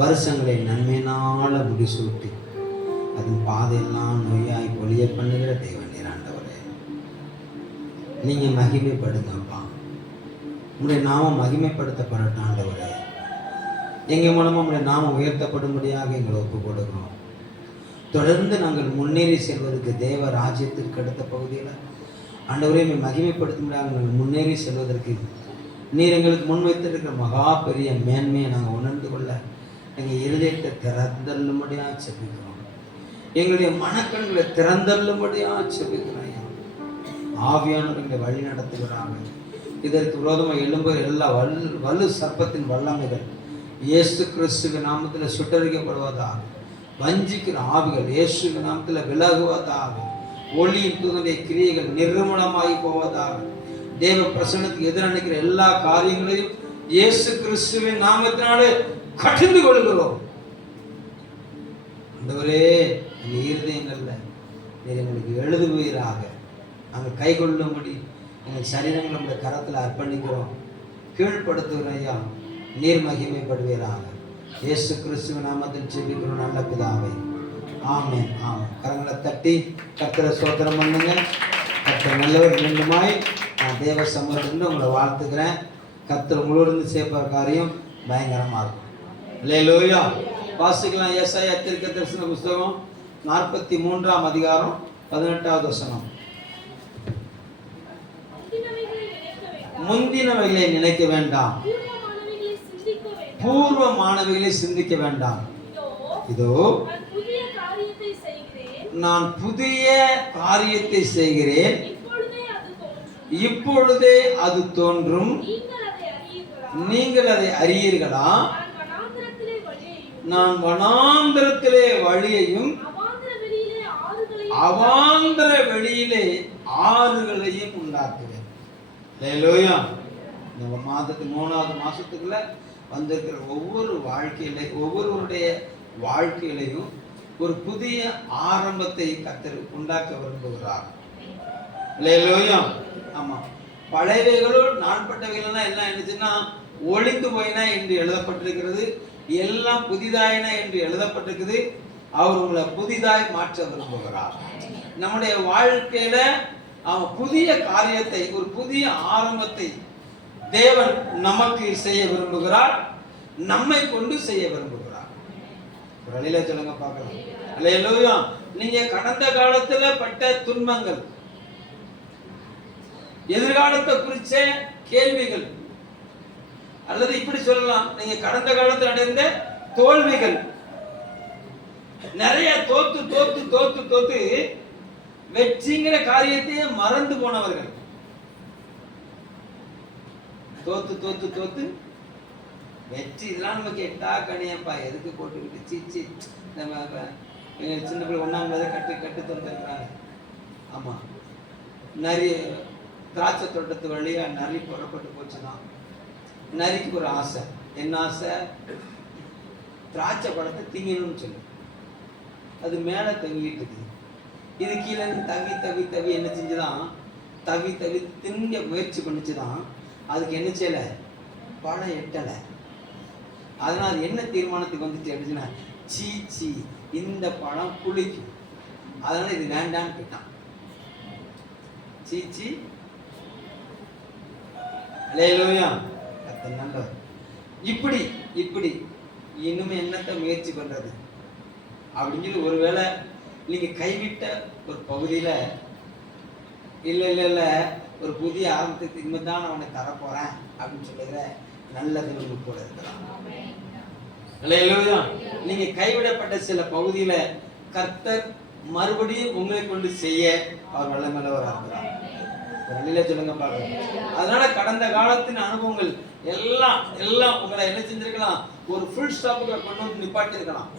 வருஷங்களை நன்மையினால முடிசூட்டி அதன் பாதையெல்லாம் நோயாய் பொழிய பண்ணுகிற தேவன் நீர் ஆண்டவரே. நீங்க மகிமைப்படுங்கப்பா. உங்களுடைய நாமம் மகிமைப்படுத்தப்படட்டும் ஆண்டவரே. எங்கள் மூலமாக உங்களுடைய நாமம் உயர்த்தப்படும்படியாக எங்களை ஒப்பு கொடுக்கிறோம். தொடர்ந்து நாங்கள் முன்னேறி செல்வதற்கு தேவ ராஜ்யத்திற்கு அடுத்த பகுதியில் ஆண்டவரே மகிமைப்படுத்தும்படியாக நாங்கள் முன்னேறி செல்வதற்கு நீர் எங்களுக்கு முன்வைத்திருக்கிற மகா பெரிய மேன்மையை நாங்கள் உணர்ந்து கொள்ள எங்கள் இருதயத்தை திறந்தள்ளும்படியாக செபிக்கிறோம். எங்களுடைய மனக்கண்களை திறந்தள்ளும்படியாக செபிக்கிறோம். ஆவியானவர்களை வழி நடத்துகிறாங்க. இதற்கு விரோதமாக எழும்ப எல்லா வலு சர்ப்பத்தின் வல்லமைகள் இயேசு கிறிஸ்துவின் நாமத்தில் சுட்டரிக்கப்படுவதாக. வஞ்சிக்கிற ஆவிகள் இயேசுவின் நாமத்தில் விலகுவதாக. ஒளியின் தூதனுடைய கிரியைகள் நிர்மூலமாகி போவதாக. தேவ பிரசன்னத்துக்கு எதிரணிக்கிற எல்லா காரியங்களையும் இயேசு கிறிஸ்துவின் நாமத்தினாலே கடிந்து கொள்கிறோம். ஆண்டவரே, அந்த இருதயங்கள்ல நீர் எங்களுக்கு எழுதுவீராக. நாங்கள் கை கொள்ளும்படி எங்கள் சரீரங்கள் நம்முடைய கரத்தில் அர்ப்பணிக்கிறோம். கீழ்ப்படுத்துகிற ஐயா, நீர் மகிமைப்படுவீராக. இயேசு கிறிஸ்துவின் நாமத்தில் ஜெபிக்கிறோம் நல்ல பிதாவே. ஆமென். ஆமென். கரங்களை தட்டி கர்த்தரை ஸ்தோத்திரம் பண்ணுங்க. கர்த்தர் நல்லவர். மீண்டுமாய் நான் தேவ சமூகத்திலிருந்து உங்களை வாழ்த்துக்கிறேன். கர்த்தர் உங்களோடு சேர்ப்ப காரியம் பயங்கரமாக இருக்கும். அல்லேலூயா. வாசிக்கலாம். ஏசாயா தீர்க்கதரிசன புஸ்தகம் 43ஆம் அதிகாரம் 18வது வசனம். முந்தினவைகளை நினைக்க வேண்டாம், பூர்வமானவைகளை சிந்திக்க வேண்டாம். இதோ நான் புதிய காரியத்தை செய்கிறேன், இப்பொழுதே அது தோன்றும், நீங்கள் அதை அறியீர்களா? நான் வனாந்திரத்திலே வழியையும் அவாந்திர வெளியிலே ஆறுகளையும் உண்டாக்குவேன். அல்லேலூயா. இந்த மாதத்துக்கு 3வது மாசத்துக்குள்ள வந்திருக்கிற ஒவ்வொருவருடைய வாழ்க்கையிலையும் ஒரு புதிய ஆரம்பத்தை கர்த்தர் உண்டாக்க விரும்புகிறார். அல்லேலூயா. ஆமா, பழையவைகளோடு நாட்பட்டவைகள் எல்லாம் என்னச்சுன்னா ஒளிந்து போயினா என்று எழுதப்பட்டிருக்கிறது. எல்லாம் புதிதாயின என்று எழுதப்பட்டிருக்குது. அவர் உங்களை புதிதாய் மாற்ற விரும்புகிறார். நம்முடைய வாழ்க்கையில அவன் புதிய காரியத்தை, ஒரு புதிய ஆரம்பத்தை தேவன் நமக்கு செய்ய விரும்புகிறார். நம்மை கொண்டு செய்ய விரும்புகிறார். ஒரு அழில சொல்லுங்க பார்க்கலாம். அல்லேலூயா. நீங்க கடந்த காலத்துல பட்ட துன்பங்கள், எதிர்காலத்தை குறிச்ச கேள்விகள், அல்லது இப்படி சொல்லலாம், நீங்க கடந்த காலத்தில் அடைந்த தோல்விகள், நிறைய தோத்து தோத்து தோத்து தோத்து வெற்றிங்கிற காரியத்தையே மறந்து போனவர்கள். தோத்து தோத்து தோத்து வெற்றி இதெல்லாம் நமக்கு எட்டா கணியப்பா, எதுக்கு போட்டுக்கிட்டு சீச்சி. நம்ம சின்ன பிள்ளை 1ஆம் கட்டு கட்டு தந்துருக்கிறாங்க. ஆமா, நிறைய திராட்சை தோட்டத்து வழியா நிறைய புறப்பட்டு போச்சுதான். நரிக்கு ஒரு ஆசை. என்ன ஆசை? திராட்சை பழத்தை திங்கணும்னு சொல்லு. அது மேலே தங்கிட்டு இருக்கு. இது கீழே தவி தவி தவி என்ன செஞ்சுதான், தவி தவி திங்க முயற்சி பண்ணிச்சுதான். அதுக்கு என்ன செய்யலை, பழம் எட்டலை. அதனால் என்ன தீர்மானத்துக்கு வந்துச்சு அப்படின்னா, சீச்சி இந்த பழம் புளிக்கும், அதனால இது வேண்டான்னு கேட்டான். சீச்சி. அல்லேலூயா. நல்லவர். இப்படி இப்படி இன்னுமே என்னத்தை முயற்சி பண்றது அப்படின்னு சொல்லி ஒருவேளை நீங்க கைவிட்ட ஒரு பகுதியில இல்ல இல்ல இல்ல ஒரு புதிய ஆரம்பத்துக்கு இனிமேதான் நான் உன்னை தரப்போறேன் அப்படின்னு சொல்லுகிற நல்லது உங்களுக்கு கூட இருக்கலாம். அல்லேலூயா. நீங்க கைவிடப்பட்ட சில பகுதியில கர்த்தர் மறுபடியும் உங்களை கொண்டு செய்ய அவர் வல்லமையுள்ளவராக இருக்கிறார். சொல்லுங்க பாருங்க. அதனால கடந்த காலத்தின் அனுபவங்கள் எல்லாம் எல்லாம் உங்களை என்ன செஞ்சிருக்கலாம், ஒரு ஃபுல் ஸ்டாப்புக்கு கொண்டு வந்து நிப்பாட்டி இருக்கலாம்.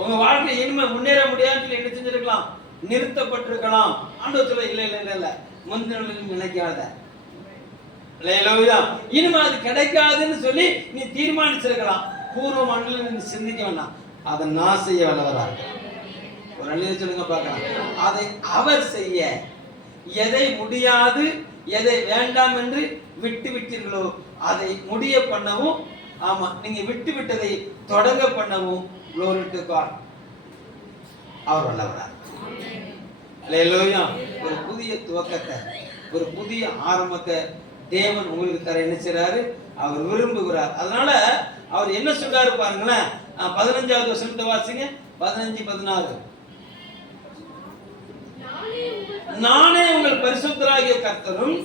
உங்க வாழ்க்கை இனிமே முன்னேற முடியாதுன்னு என்ன செஞ்சிருக்கலாம், நிறுத்தப்பட்டிருக்கலாம். ஆண்டவர் சொல்ல இல்ல இல்ல இல்ல இல்ல முந்தின நினைக்காத. இனிமே அது கிடைக்காதுன்னு சொல்லி நீ தீர்மானிச்சிருக்கலாம். பூர்வ மண்டலம் நீ சிந்திக்க வேண்டாம், அதை நான் செய்ய வல்லவராக. ஒரு நல்ல சொல்லுங்க பார்க்கலாம். அதை அவர் செய்ய, எதை முடியாது எதை வேண்டாம் என்று விட்டு விட்டீர்களோ அதை முடிய பண்ணவும் ஆமா, நீங்க விட்டு விட்டதை தொடங்க பண்ணவும் glory to God. அவர் வல்லவரா. அல்லேலூயா. ஒரு புதிய துவக்கத்தை, ஒரு புதிய ஆரம்பத்தை தேவன் உங்களுக்கு தர என்ன செய்றாரு? அவர் விரும்புகிறார். அதனால அவர் என்ன சொல்றாரு பாருங்களேன். 15வது வசனத்தை வாசிங்க. 15 16. நானே உங்கள் பரிசுத்தராகிய கர்த்தரும்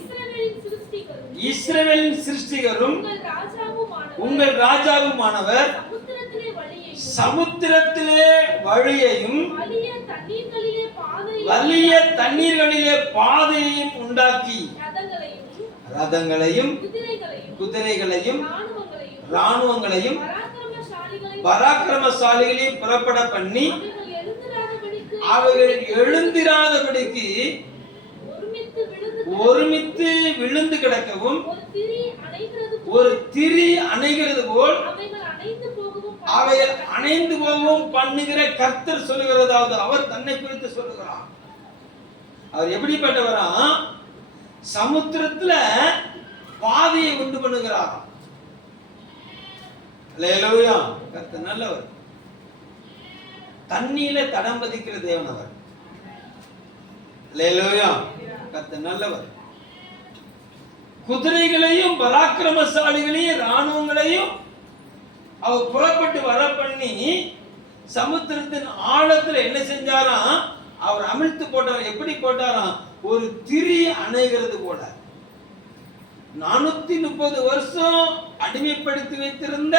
இஸ்ரவேலின் சிருஷ்டிகரும் உங்கள் ராஜாவுமானவர், சமுத்திரத்திலே வழியையும் வலிய தண்ணீர்களிலே பாதையையும் உண்டாக்கி ரதங்களையும் குதிரைகளையும் இராணுவங்களையும் பராக்கிரமசாலிகளையும் புறப்பட பண்ணி அவைகள் எழுந்திராதபடிக்கு ஒருமித்து விழுந்து கிடக்கவும் ஒரு திரி அணைகிறது போல் அவைகள் அணைந்து போகவும் பண்ணுகிற கர்த்தர் சொல்லுகிறதாவது. அவர் தன்னை குறித்து சொல்லுகிறார். அவர் எப்படிப்பட்டவரா? சமுத்திரத்துல பாதையை உண்டு பண்ணுகிறார். அல்லேலூயா. கர்த்தர் நல்லவர். தண்ணீல தடம் பதிக்கிற தேவன் அவர். அல்லேலூயா. கர்த்தர் நல்லவர். குதிரைகளையும் பராக்கிரமசாலிகளையும் இராணுவங்களையும் அவர் புறப்பட்டு வர பண்ணி சமுத்திரத்தின் ஆழத்துல என்ன செஞ்சாராம்? அவர் அமிழ்த்து போட்டார். எப்படி போட்டாராம்? ஒரு திரி அணைகிறது போல. 430 வருஷம் அடிமைப்படுத்தி வைத்திருந்த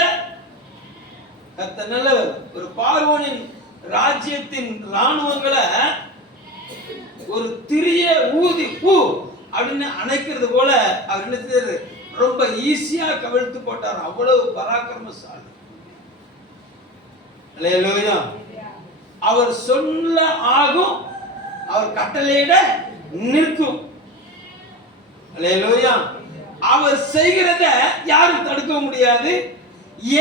கர்த்தர் நல்லவர். ஒரு பார்வோனின் ராஜ்யத்தின் இராணுவங்களை ஒரு திரிய ஊதி பூ அப்படின்னு அணைக்கிறது போல அவர் என்ன செய்தாரு? ரொம்ப ஈஸியா கவிழ்த்து போட்டார். அவ்வளவு பராக்கிரமசாலி. அல்லேலூயா. அவர் சொல்ல ஆகும், அவர் கட்டளையிட நிற்கும். அல்லேலூயா. அவர் செய்கிறத யாரும் தடுக்க முடியாது,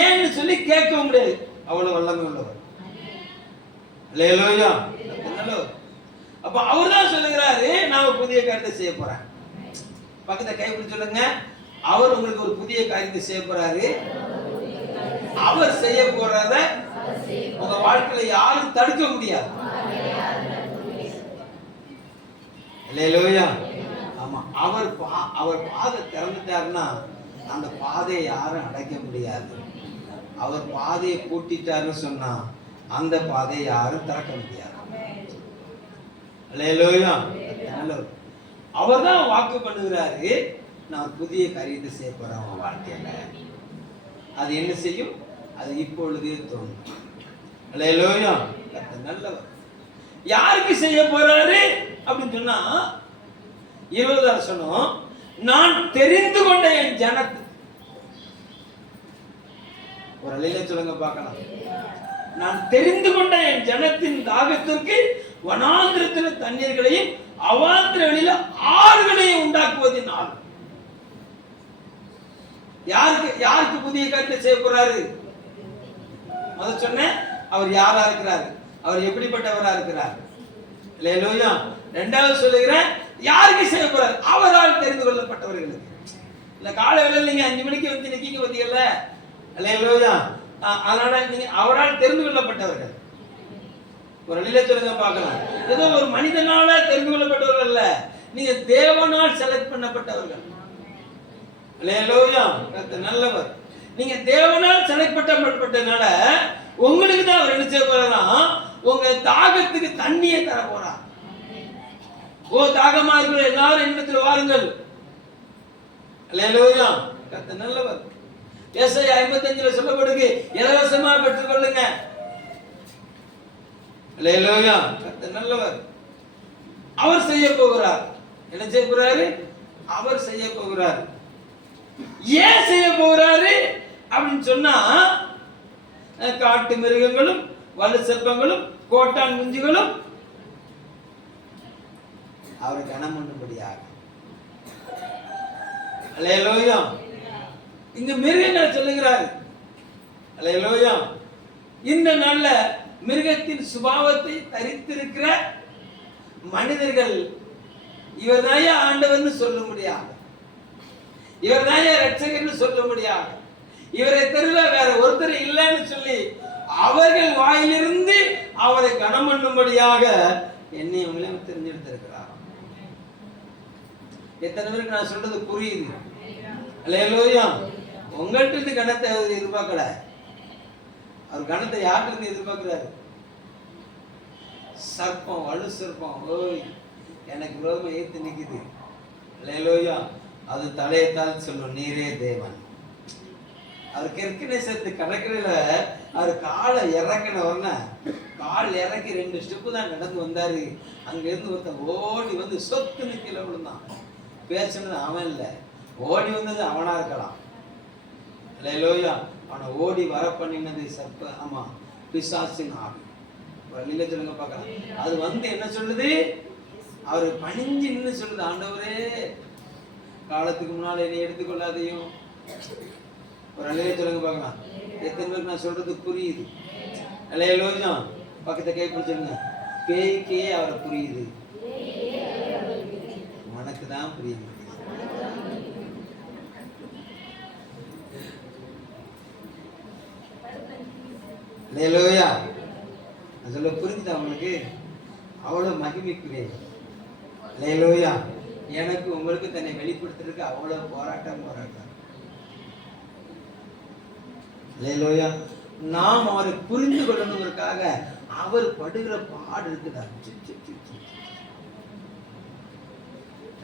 ஏன்னு சொல்லி கேட்க முடியாது. அவ்வளவு வல்லமை உள்ளவர். அல்லேலூயா. அப்ப அவர் தான் சொல்லுகிறாரு, நான் புதிய காரியத்தை செய்ய போறேன். பக்கத்தை கைப்பிடி சொல்லுங்க. அவர் உங்களுக்கு ஒரு புதிய காரியத்தை செய்ய போறாரு. அவர் செய்ய போறத உங்க வாழ்க்கையில யாரும் தடுக்க முடியாது. அல்லேலூயா. ஆமா, அவர் பாதை திறந்துட்டாருன்னா அந்த பாதையை யாரும் அடைக்க முடியாது. அவர் பாதையை பூட்டிட்டாருன்னு சொன்னா அந்த பாதையை யாரும் திறக்க முடியாது. அல்லேலூயா. அவர் தான் வாக்கு பண்ணுகிறாரு, நான் புதிய காரியத்தை செய்ய போறேன் அவன் வாழ்க்கையில. அது என்ன செய்யும்? அது இப்பொழுதே தோணும். அல்லேலூயா. கர்த்தர் நல்லவர். யாருக்கு செய்ய போறாரு அப்படின்னு சொன்னா 20 சொன்னோம். நான் தெரிந்து கொண்ட என் ஜனத்துக்கு. ஒரு அலையில சொல்லுங்க பார்க்கலாம். நான் தெரிந்து கொண்ட என் ஜனத்தின் தாகத்திற்கு வனாந்திரத்தில் தண்ணீர்களையும் அவாந்திரங்களில ஆறுகளையும் உண்டாக்குவதினால். யாருக்கு புதிய காரியத்தை செய்ய போறாரு? முதல் சொன்னேன், அவர் யாரா இருக்கிறார், அவர் எப்படிப்பட்டவரா இருக்கிறார். அல்லேலூயா. இரண்டாவது சொல்லுகிறேன், யாருக்கு செய்ய போறாரு? அவரால் தெரிந்து கொள்ளப்பட்டவர்களுக்கு. இல்ல காலையில நீங்க 5 மணிக்கு வந்து நிக்கீங்க பாத்தீங்கல்ல. அல்லேலூயா. அதனால நீங்க அவரால் தெரிந்து கொள்ளப்பட்டவர்கள். ஒரு நிலை சொல்லுங்க பார்க்கலாம். ஏதோ ஒரு மனிதனால தெரிந்து கொள்ளப்பட்டவர்கள் அல்ல, நீங்க தேவனால் செலக்ட் பண்ணப்பட்டவர்கள். அல்லேலூயா. கர்த்தர் நல்லவர். நீங்க தேவனால் செலக்ட் பண்ணப்பட்டனால உங்களுக்கு தான் அவர் என்ன செய்ய போறாரா? உங்க தாகத்துக்கு தண்ணியை தர போறார். ஓ தாகமா இருக்கிற எல்லாரும் என்னிடத்தில் வாருங்கள். அல்லேலூயா. கர்த்தர் நல்லவர். ஏசாயா 55 சொல்லப்படுது, இலவசமா பெற்றுக் கொள்ளுங்க. அல்லேலூயா. கர்த்தர் நல்லவர். அவர் செய்ய போகிறார். என்ன செய்ய போறாரு? அவர் செய்ய போகிறார். ஏன் செய்ய போகிறாரு அப்படின்னு சொன்னா, காட்டு மிருகங்களும் வலு சர்ப்பங்களும் கோட்டான் குஞ்சுகளும் அவரை கனம் பண்ணும்படியாக. அல்லேலூயா. இங்க மிருகங்களை சொல்லுகிறார். அல்லேலூயா. இந்த நாள்ல மிருகத்தின் சுபாவத்தை தரித்திருக்கிற மனிதர்கள் இவர்தான் ஆண்டவர்னு சொல்ல முடியாது, இவர்தான் ரட்சகர்னு சொல்ல முடியாது, இவரை தவிர வேற ஒருத்தர் இல்லைன்னு சொல்லி அவர்கள் வாயிலிருந்து அவரை கனம் பண்ணும்படியாக என்னை அவங்களையும் தெரிஞ்செடுத்திருக்கிறார். எத்தனை பேருக்கு நான் சொல்றது புரியுது? அல்லேலூயா. உங்கள்கிட்ட இருந்து கணத்தை எதிர்பார்க்கல, அவர் கணத்தை யார்கிட்ட இருந்து எதிர்பார்க்கிறாரு? சர்ப்பம், வலு சர்ப்பம், ஓய் எனக்கு விரோதமா ஏத்து நிக்குது, அல்லேலூயா, அது தலையத்தால் சொல்லும் நீரே தேவன். அவர் கெர்கனே சேர்த்து கடற்கரையில அவர் காலை இறக்கினவர்னா கால் இறக்கி 2 ஸ்டெப்பு தான் நடந்து வந்தாரு. அங்க இருந்து ஒருத்தன் ஓடி வந்து சொத்து கீழே விழுந்தான். பேசுனது அவன் இல்லை, ஓடி வந்தது அவனா இருக்கலாம். அல்லேலூயா. அவனை ஓடி வர பண்ணினது சர்ப்ப, ஆமா, பிசாசின் ஆவி. வழியில சொல்லுங்க பார்க்கலாம். அது வந்து என்ன சொல்லுது? அவரு பணிஞ்சு நின்று சொல்லுது, ஆண்டவரே காலத்துக்கு முன்னால என்னை எடுத்துக்கொள்ளாதையும். ஒரு அலையில சொல்லுங்க பார்க்கலாம். எத்தனை பேருக்கு நான் சொல்றது புரியுது? அல்லேலூயா. பக்கத்தை கை பிடிச்சிருங்க. பேய்க்கே அவரை புரியுது, உனக்கு தான் புரியுது. அல்லேலூயா. நான் சொல்ல புரிஞ்சுதா உங்களுக்கு? அவ்வளவு மகிமைக்குரிய. அல்லேலூயா. எனக்கு உங்களுக்கு தன்னை வெளிப்படுத்துறதுக்கு அவ்வளவு போராட்டம். அல்லேலூயா. நாம் அவரை புரிந்து கொள்ளணுங்கிறதுக்காக அவர் படுகிற பாடு இருக்குதா?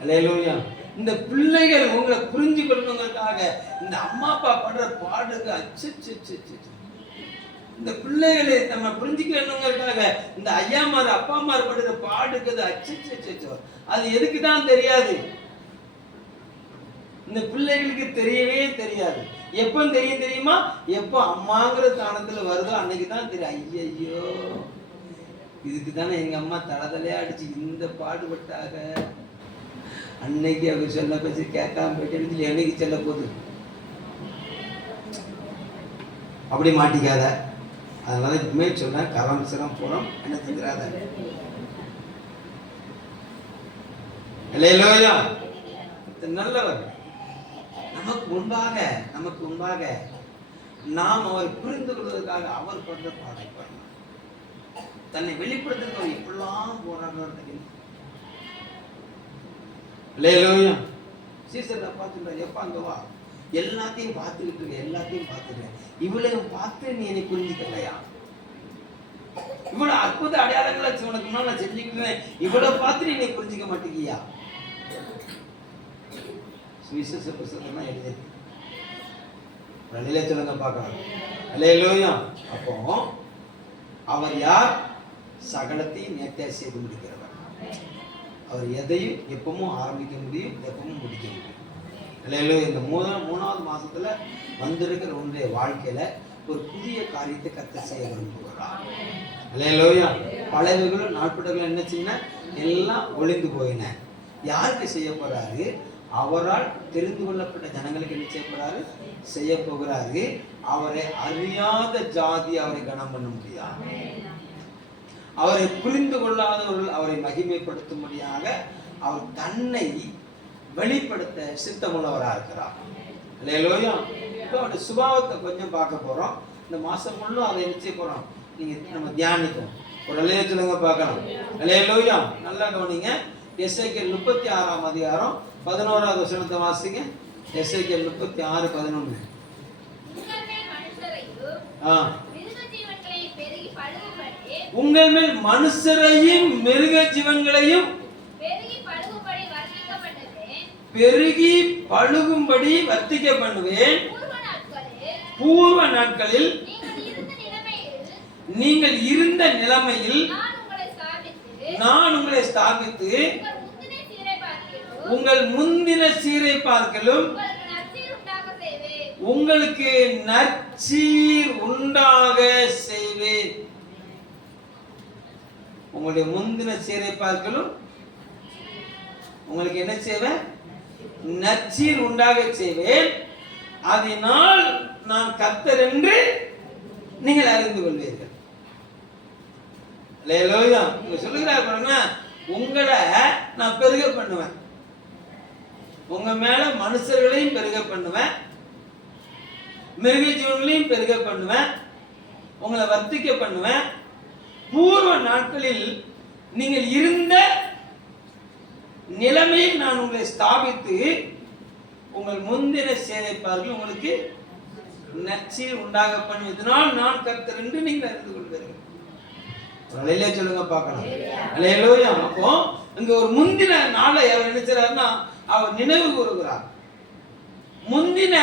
அல்லேலூயா. இந்த பிள்ளைகள் உங்களை புரிஞ்சு கொள்ளணுங்கிறதுக்காக இந்த அம்மா அப்பா படுற பாடுக்கு அச்சு. இந்த பிள்ளைகளை நம்ம புரிஞ்சுக்கணுங்கிறதுக்காக இந்த ஐயாமார் அப்பாமார் படுற பாடுக்கு அச்சு. அது எதுக்கு தான் தெரியாது? இந்த பிள்ளைகளுக்கு தெரியவே தெரியாது. எப்ப தெரியும் தெரியுமா? எப்ப அம்மாங்கிற ஸ்தானத்துல வருதோ அன்னைக்கு தான் தெரியும். ஐயோ, இதுக்கு தானே எங்க அம்மா தளதலையா அடிச்சு இந்த பாடுபட்டாக. அன்னைக்கு அவர் சொல்ல பேசி கேட்காம போயிட்டு என்னைக்கு சொல்ல போகுது? அப்படி மாட்டிக்காத. அதனால இப்பவுமே சொன்ன கரம் சிரம் புறம் என்ன செஞ்சிடாத. அல்லேலூயா. நல்லவர். நமக்கு முன்பாக நாம் அவரை புரிந்து கொள்வதற்காக அவர் படுற பாடை பண்ணலாம். தன்னை வெளிப்படுத்துறதுக்கு எப்படிலாம் போராடுறது. அல்லேலூயா. சீசரை பார்த்துட்டு எப்ப அங்க வா, எல்லாத்தையும் பார்த்துட்டு இவ்வளவு பார்த்து நீ என்னை புரிஞ்சுக்கலையா? இவ்வளவு அற்புத அடையாளங்களை உனக்கு முன்னாடி நான் செஞ்சுக்கிறேன், இவ்வளவு பார்த்து நீ என்னை புரிஞ்சுக்க மாட்டேங்கியா? சுவிசேஷ புத்தகம்லாம் எழுதிருக்கு. வழியில சொல்லுங்க பார்க்கலாம். அல்லேலூயா. அப்போ அவர் யார்? சகலத்தையும் நேர்த்தியா செய்து முடிக்கிறவர். அவர் எதையும் எப்பவும் ஆரம்பிக்க முடியும், எப்பவும் முடிக்க முடியும். அல்லேலூயா. இந்த மூணாவது மாசத்துல வந்திருக்கிற உன்னுடைய வாழ்க்கையில ஒரு புதிய காரியத்தை கர்த்தர் செய்ய விரும்புகிறார். அல்லேலூயா. பழையவைகளும் நாட்பட்டவர்களும் என்ன செய்ய எல்லாம் ஒளிந்து போயின. யாருக்கு செய்ய போறாரு? அவரால் தெரிந்து கொள்ளப்பட்ட ஜனங்களுக்கு என்ன செய்ய போறாரு? செய்ய போகிறாரு. அவரை அறியாத ஜாதி அவரை கனம் பண்ண முடியாது. அவரை புரிந்து கொள்ளாதவர்கள் அவரை மகிமைப்படுத்தும்படியாக அவர் தன்னை வெளிப்படுத்த சித்தமுள்ளவராக இருக்கிறார். அல்லேலூயா. இப்போ அவருடைய சுபாவத்தை கொஞ்சம் பார்க்க போறோம். இந்த மாசம் முழுவதும் அதை நிச்சய போறோம். நீங்க நம்ம தியானிக்கும். ஒரு அல்லேலூயா சொல்லுங்க பார்க்கலாம். அல்லேலூயா. நல்லா கவனிங்க. எசேக்கியேல் 36ஆம் அதிகாரம் 11வது வசனத்தை வாசிங்க. எசேக்கியேல் 36:11. உங்கள் மேல் மனுஷரையும் மிருக ஜீவன்களையும் பெருகி பழுகும்படி வர்த்திக்க பண்ணுவேன். பூர்வ நாட்களில் நீங்கள் இருந்த நிலைமையில் நான் உங்களை ஸ்தாபித்து உங்கள் முந்தின சீரை பார்க்கலும் உங்களுக்கு நற்சீர் உண்டாக செய்வேன். உங்களுடைய முந்தின சீரை பார்க்கலும் உங்களுக்கு என்ன செய்வேன்? நற்சீர் உண்டாக செய்வேன். அதனால் நான் கர்த்தர் என்று நீங்கள் அறிந்து கொள்வீர்கள். அல்லேலூயா. இங்க சொல்லுகிறார் பாருங்க, உங்களை நான் பெருக பண்ணுவேன். உங்க மேல மனுஷர்களையும் பெருக பண்ணுவேன், மிருக ஜீவன்களையும் பெருக பண்ணுவேன், உங்களை வர்த்திக்க பண்ணுவேன். பூர்வ நாட்களில் நீங்கள் இருந்த நிலைமையில் நான் உங்களை ஸ்தாபித்து உங்கள் முந்தின சேவைப்பார்கள் உங்களுக்கு நற்சீர் உண்டாக பண்ணுவதனால் நான் கர்த்தர் என்று நீங்கள் அறிந்து கொள்வீர்கள். அல்லேலூயா சொல்லுங்க பார்க்கலாம். அல்லேலூயா. அப்போ இங்க ஒரு முந்தின நாளை அவர் நினைச்சாருன்னா அவர் நினைவு கூறுகிறார். முந்தின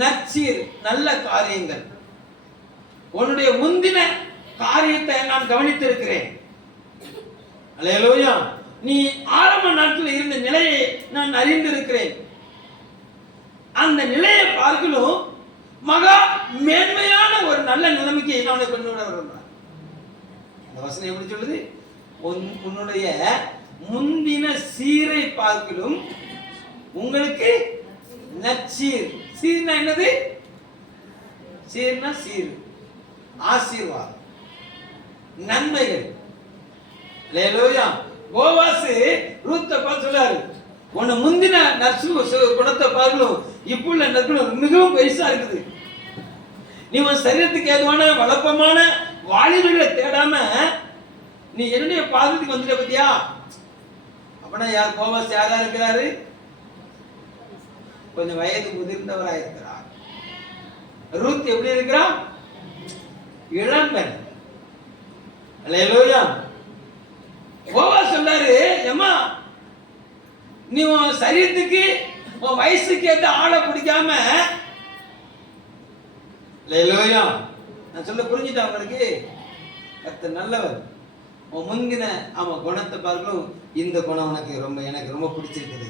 நற்சீர் நல்ல காரியங்கள், உன்னுடைய முந்தின காரியத்தை நான் கவனித்திருக்கிறேன். அல்லேலூயா. நீ ஆரம்ப நாட்களில் இருந்த நிலையை நான் அறிந்திருக்கிறேன். அந்த நிலையை பார்க்கலும் மகா மேன்மையான ஒரு நல்ல நிலைமைக்கு நான் கொண்டு வர விரும்புகிறேன். அந்த வசனம் எப்படி சொல்லுது? உன்னுடைய முந்தின சீரை பார்க்கலும் உங்களுக்கு நற்சீர். சீர்னா என்னது? சீர்னா சீர், ஆசீர்வாதம், நன்மைகள். அல்லேலூயா. போவாசு ரூத்தை பார்த்து சொல்றாரு, உன்னை முந்தின நர்சு குணத்தை பார்க்கலும் இப்புள்ள நற்குணம் மிகவும் பெருசா இருக்குது. நீ உன் சரீரத்துக்கு ஏதுவான வளப்பமான வாலிபர்களை தேடாம நீ என்னுடைய பாதத்துக்கு வந்துட்ட பத்தியா? அப்படின்னா யார் போவாஸ் யாரா இருக்கிறாரு? கொஞ்சம் வயது முதிர்ந்தவரா இருக்கிறார். ரூத் எப்படி இருக்கிறா? இளம்பெண். அல்லேலூயா. போவாஸ் சொல்றாரு, ஏம்மா நீ உன் சரீரத்துக்கு உன் வயசுக்கு ஏற்ற ஆளை பிடிக்காம, அல்லேலூயா, நான் சொல்ல புரிஞ்சுட்டேன் உங்களுக்கு? கர்த்தர் நல்லவர். உன் முந்தின குணத்தை பார்க்கணும், இந்த குணம் எனக்கு ரொம்ப பிடிச்சிருக்குது.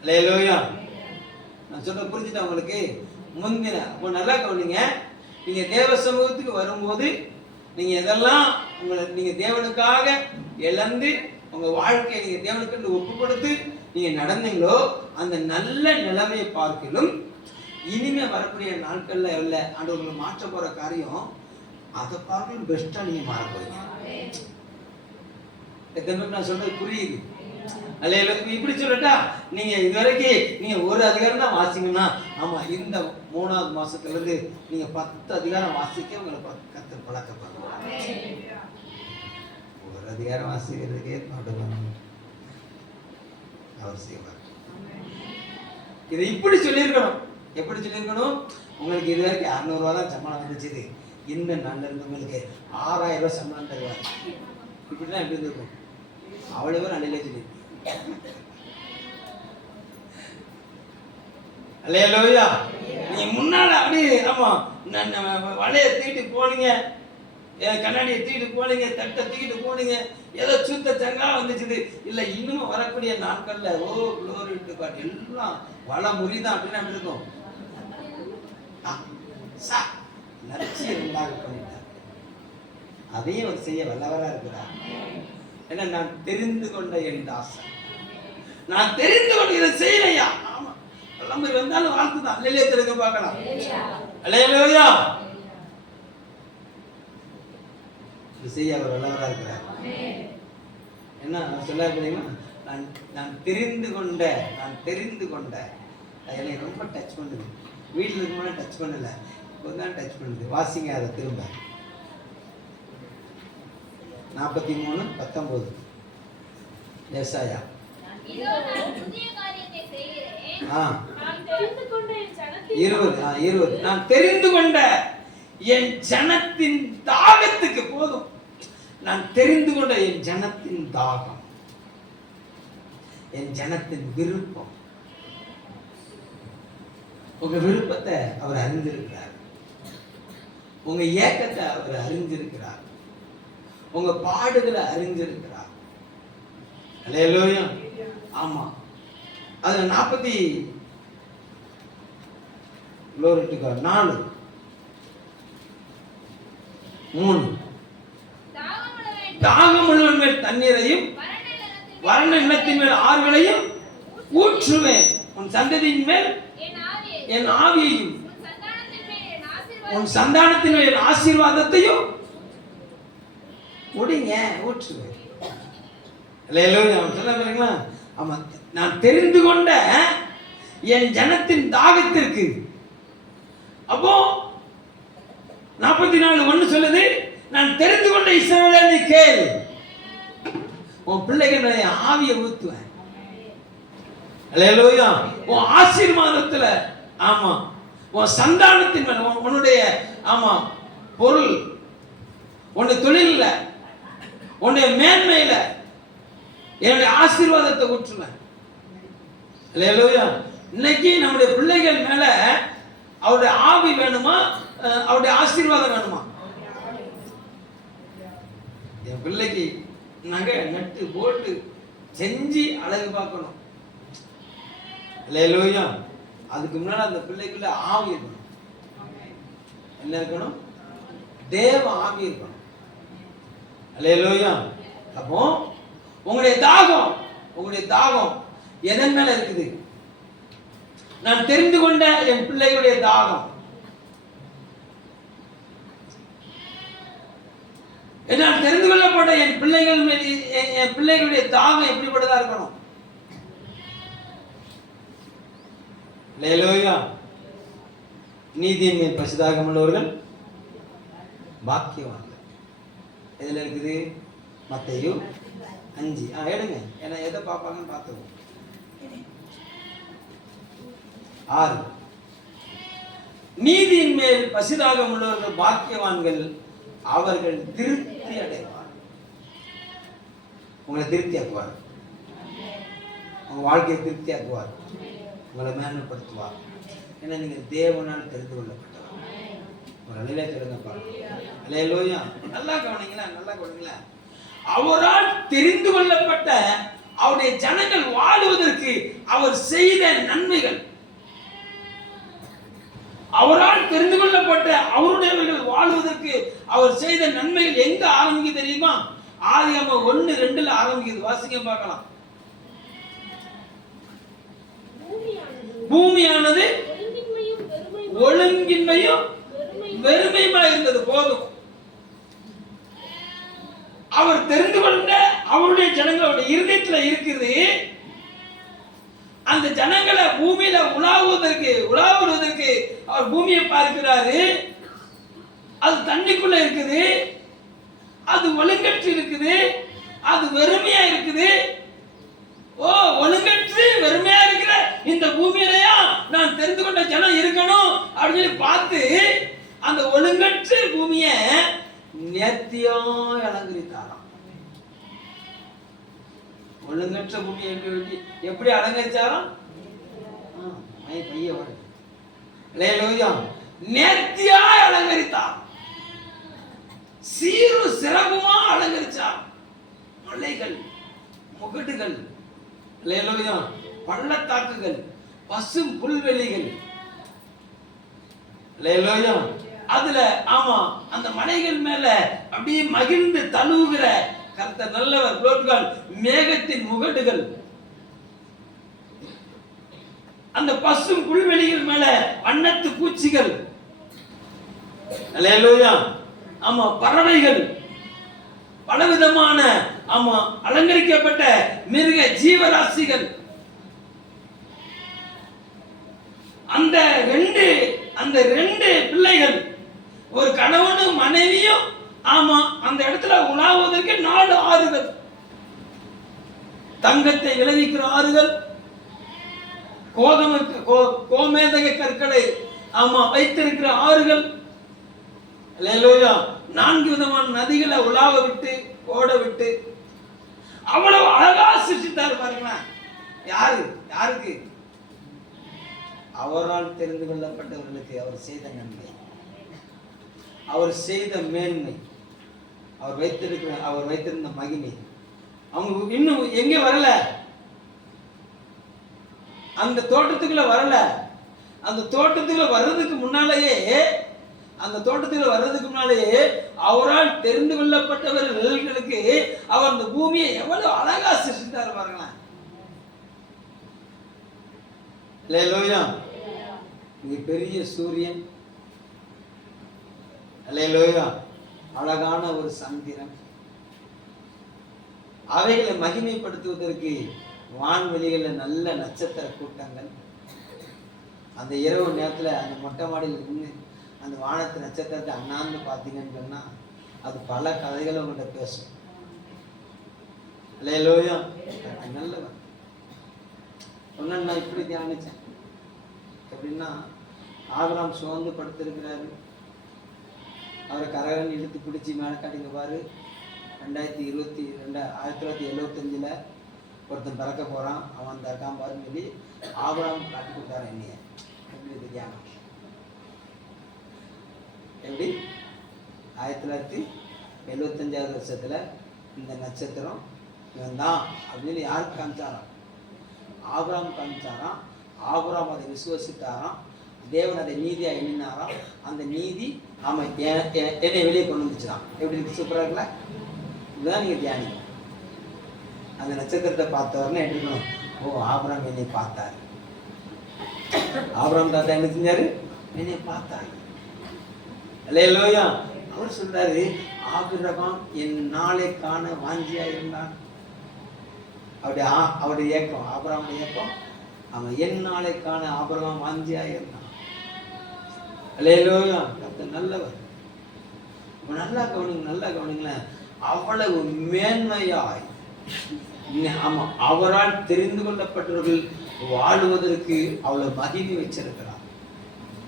அல்லேலூயா. நான் சொல்ல புரிஞ்சுட்டேன் உங்களுக்கு? முந்தின நல்லா கவனிங்க. நீங்க தேவ சமூகத்துக்கு வரும்போது நீங்க எதெல்லாம் நீங்க தேவனுக்காக இழந்து உங்க வாழ்க்கையை நீங்க தேவனுக்கு ஒப்பு கொடுத்து நீங்க நடந்தீங்களோ அந்த நல்ல நிலைமையை பார்க்கலும் இனிமே வரக்கூடிய நாட்கள்ல இல்ல ஆண்டவர்களை மாற்ற போற காரியம் அதை பார்க்கலும் பெஸ்டா நீங்க மாற போறீங்க. எத்தனை நான் சொல்றது புரியுது? அல்ல இப்படி சொல்லட்டா, நீங்க இதுவரைக்கும் நீங்க ஒரு அதிகாரம் தான் வாசிங்கன்னா, ஆமா இந்த 3வது மாசத்துல இருந்து நீங்க 10 அதிகாரம் வாசிக்க உங்களை கர்த்தர் பழக்கப்படுவாங்க. ஒரு அதிகாரம் வாசிக்கிறதுக்கே அவர் செய்வார். இதை இப்படி சொல்லியிருக்கணும். எப்படி சொல்லியிருக்கணும்? உங்களுக்கு இது வரைக்கும் 600 ரூபா தான் சம்பளம் வந்துச்சு, இந்த நாள்ல இருந்து உங்களுக்கு 6000 ரூபாய் சம்பளம் தருவார். இப்படிதான் எப்படி இருக்கும்? அவ்வளவு பேர் அலையில சொல்லி. அல்லேலூயா. நீ முன்னால அப்படியே வலையை தூக்கிட்டு போனீங்க, கண்ணாடியை தூக்கிட்டு போனீங்க, தட்டை தூக்கிட்டு போனீங்க, ஏதோ சுத்த சங்கா வந்துச்சுது. இல்ல இன்னும் வரக்கூடிய நாட்கள்ல ஓ குளோரி காட்டு எல்லாம் வள முறிதான் அப்படின்னு அப்படி இருக்கும். நற்சீர் உண்டாக பண்ணிட்டார். அதையும் அவர் செய்ய வல்லவரா இருக்கிறார். ஏன்னா நான் தெரிந்து கொண்ட என் தாசன், நான் தெரிந்து கொண்டு இதை செய்யலையா? ஆமா, விளம்பரம் வந்தாலும் வாழ்த்துதான். அல்லேலூயா தெரிஞ்சு பார்க்கலாம். அல்லேலூயா. இது செய்ய அவர் வல்லவரா இருக்கிறார். என்ன சொல்ல தெரியுமா? நான் தெரிந்து கொண்ட என்னை ரொம்ப டச் பண்ணுது. வீட்டில் இருக்கும்போது டச் பண்ணல, இப்போ தான் டச் பண்ணுது. வாசிங்க அதை திரும்ப. 43:19 ஏசாயா. 20 நான் தெரிந்து கொண்ட என் ஜனத்தின் தாகத்துக்கு போதும். நான் தெரிந்து கொண்ட என் ஜனத்தின் தாகம், என் ஜனத்தின் விருப்பம். உங்க விருப்பத்தை அவர் அறிந்திருக்கிறார். உங்க ஏக்கத்தை அவர் அறிந்திருக்கிறார். உங்க பாடுகளை அறிந்திருக்கிறார். அல்லேலூயா. ஆமா, அதுல 4:3 தாகமுள்ளவன் மேல் தண்ணீரையும் வறண்ட நிலத்தின் மேல் ஆறுகளையும் ஊற்றுவேன். உன் சந்ததியின் மேல் என் ஆவியையும் உன் சந்தானத்தின் மேல் ஆசீர்வாதத்தையும் முடிங்க ஊற்றுவேன். அல்லேலூயா. சொல்ல பாருங்களா? ஆமா, நான் தெரிந்து கொண்ட என் ஜனத்தின் தாகத்திற்கு அப்போ 44:1 சொல்லுது, நான் தெரிந்து கொண்ட இஸ்ரவேலே நீ கேள், உன் பிள்ளைகளுடைய ஆவியை ஊத்துவேன். அல்லேலூயா. உன் ஆசீர்வாதத்துல, ஆமா, உன் சந்தானத்தின் மேல, உன்னுடைய ஆமா பொருள், உன்னுடைய தொழில்ல, உன்னுடைய மேன்மையில என்னுடைய ஆசீர்வாதத்தை ஊற்றுவேன். அல்லேலூயா. இன்னைக்கு நம்முடைய பிள்ளைகள் மேல அவருடைய ஆவி வேணுமா, அவருடைய ஆசீர்வாதம் வேணுமா? என் பிள்ளைக்கு நகை நட்டு போட்டு செஞ்சு அழகு பார்க்கணும். அல்லேலூயா. அதுக்கு முன்னாடி அந்த பிள்ளைக்குள்ள ஆவி இருக்கணும். என்ன இருக்கணும்? தேவ ஆவி இருக்கணும். அல்லேலூயா. அப்போ உங்களுடைய தாகம் எதன் மேல இருக்குது? நான் தெரிந்து கொண்ட என் பிள்ளைகளுடைய தாகம், நான் தெரிந்து கொள்ளப்பட்ட என் பிள்ளைகளுடைய தாகம் எப்படிப்பட்டதா இருக்கணும்? அல்லேலூயா. நீதியின் மேல் பசிதாகம் உள்ளவர்கள் பாக்கியவான்கள். எதுல இருக்குது? மத்தேயு 5. எடுங்க, ஏன்னா எதை பார்ப்பாங்கன்னு பார்த்துக்கோ. 6. நீதியின் மேல் பசிதாகம் உள்ளவர்கள் பாக்கியவான்கள், அவர்கள் திருப்தி அடைவார். உங்களை திருப்தி ஆக்குவார், உங்க வாழ்க்கையை திருப்தி ஆக்குவார், உங்களை மேன்மைப்படுத்துவார். ஏன்னா நீங்க தேவனால் தெரிந்து கொள்ளப்பட்டவர். ஒரு அலையில சொல்லுங்கப்பா. அல்லேலூயா. நல்லா கவனிங்களா. அவரால் தெரிந்து கொள்ளப்பட்ட அவருடைய ஜனங்கள் வாழுவதற்கு அவர் செய்த நன்மைகள், அவரால் தெரிந்து கொள்ளப்பட்ட அவருடையவர்கள் வாழ்வதற்கு அவர் செய்த நன்மைகள் எங்க ஆரம்பிக்க தெரியுமா? ஆதியாகமம் 1:2 ஆரம்பிக்குது. வாசிங்க பார்க்கலாம். பூமியானது ஒழுங்கின்மையும் வெறுமையுமா இருந்தது. போதும். அவர் தெரிந்து கொண்ட அவருடைய ஜனங்களுடைய இருதயத்துல இருக்குது. அந்த ஜனங்களை பூமியில உலாவுவதற்கு அவர் பூமியை பார்க்கிறாரு. அது தண்ணிக்குள்ள இருக்குது, அது ஒழுங்கற்று இருக்குது, அது வெறுமையா இருக்குது. ஒழுங்கற்று வெறுமையா இருக்கிற இந்த பூமியிலயா நான் தெரிந்து கொண்ட ஜனம் இருக்கணும் அப்படின்னு சொல்லி பார்த்து அந்த ஒழுங்கற்று பூமிய நேர்த்தியா அலங்கரித்தாராம். ஒழுங்கற்ற பூமியை எப்படி அலங்கரிச்சாராம்? பைய நேர்த்தியா அலங்கரித்தார், சீரு சிறப்புமா அலங்கரிச்சார். மலைகள், முகடுகள், பள்ளத்தாக்குகள், பசும் புல்வெளிகள், அதுல ஆமா அந்த மலைகள் மேல அப்படியே மகிழ்ந்து தழுவுகிற கர்த்தர் நல்லவர். புலோட்கள், மேகத்தின் முகடுகள், அந்த பசும் புல்வெளிகள் மேல வண்ணத்து பூச்சிகள், அல்லேலூயா, ஆமா பறவைகள், பலவிதமான ஆமா அலங்கரிக்கப்பட்ட மிருக ஜீவராசிகள். அந்த ரெண்டு பிள்ளைகள், ஒரு கணவனும் மனைவியும் ஆமா அந்த இடத்துல உலாவுவதற்கு 4 ஆறுகள், தங்கத்தை விளைவிக்கிற ஆறுகள், கோமேதக கற்களை ஆமா வைத்திருக்கிற ஆறுகள், 4 விதமான நதிகளை உலாவ விட்டு ஓட விட்டு அவ்வளவு அழகா சிருஷ்டித்தார் பாருங்களேன். யாருக்கு? அவரால் தெரிந்து கொள்ளப்பட்டவர்களுக்கு அவர் செய்த நன்மை, அவர் செய்த மேன்மை, அவர் வைத்திருந்த மகிமை. அவங்க இன்னும் எங்க வரல, அந்த தோட்டத்துக்குள்ள வரல. அந்த தோட்டத்துக்குள்ள வர்றதுக்கு முன்னாலேயே அவரால் தெரிந்து கொள்ளப்பட்டவர்களுக்கு அவர் அந்த பூமியை எவ்வளவு அழகா சிருஷ்டித்தார் பாருங்களேன். பெரிய சூரியன், அழகான ஒரு சந்திரன், அவைகளை மகிமைப்படுத்துவதற்கு வான்வெளிகளில் நல்ல நட்சத்திர கூட்டங்கள், அந்த இரவு நேரத்தில் அந்த மொட்டை மாடியில் இருந்து அந்த வானத்து நட்சத்திரத்தை அண்ணாந்து பார்த்தீங்கன்னு சொன்னால் அது பல கதைகளை உங்கள்கிட்ட பேசும். அல்லேலூயா. நல்லவன் சொன்ன நான் இப்படி தியானிச்சேன். எப்படின்னா ஆபிரகாம் சோர்ந்து படுத்திருக்கிறாரு. அவரை கரகரன் இழுத்து பிடிச்சி மேலே காட்டிங்க பாரு. 1975 ஒருத்தன் பிறக்க போகிறான், அவன் தக்கான் பாருன்னு சொல்லி ஆபிரகாம் காட்டி கொடுத்தாரு என்னைய. எப்படி தியானம் எப்படி 1975 வருஷத்துல இந்த நட்சத்திரம் இவன் தான் அப்படின்னு யாருக்கு காமிச்சாராம்? ஆபிரகாம் காமிச்சாராம். ஆபிரகாம் அதை விசுவசித்தாராம். தேவன் அதை நீதியா எண்ணினாராம். அந்த நீதி ஆமா என்னை வெளியே கொண்டு வந்துச்சுதான். எப்படி இருக்கு? சூப்பரா இருக்குல்ல? இதுதான் நீங்க தியானிக்கணும். அந்த நட்சத்திரத்தை பார்த்தவர்னு எடுக்கணும். ஓ, ஆபிரகாம் என்னை பார்த்தாரு. ஆபிரகாம் தாத்தா என்ன செஞ்சாரு? என்னை பார்த்தாரு. அல்லேலூயா. அவர் சொல்றாரு, ஆபிரகாம் என் நாளை காண வாஞ்சியா இருந்தான். அவருடைய ஏக்கம், ஆபிரகாமுடைய ஏக்கம், அவன் என் நாளை காண ஆபிரகாம் வாஞ்சியா இருந்தான். அல்லேலூயா. கர்த்தர் நல்லவர். நல்லா கவனிங்களேன். அவ்வளவு மேன்மையாய், ஆமா, அவரால் தெரிந்து கொள்ளப்பட்டவர்கள் வாழுவதற்கு அவ்வளவு மகிமை வச்சிருக்கிறார்.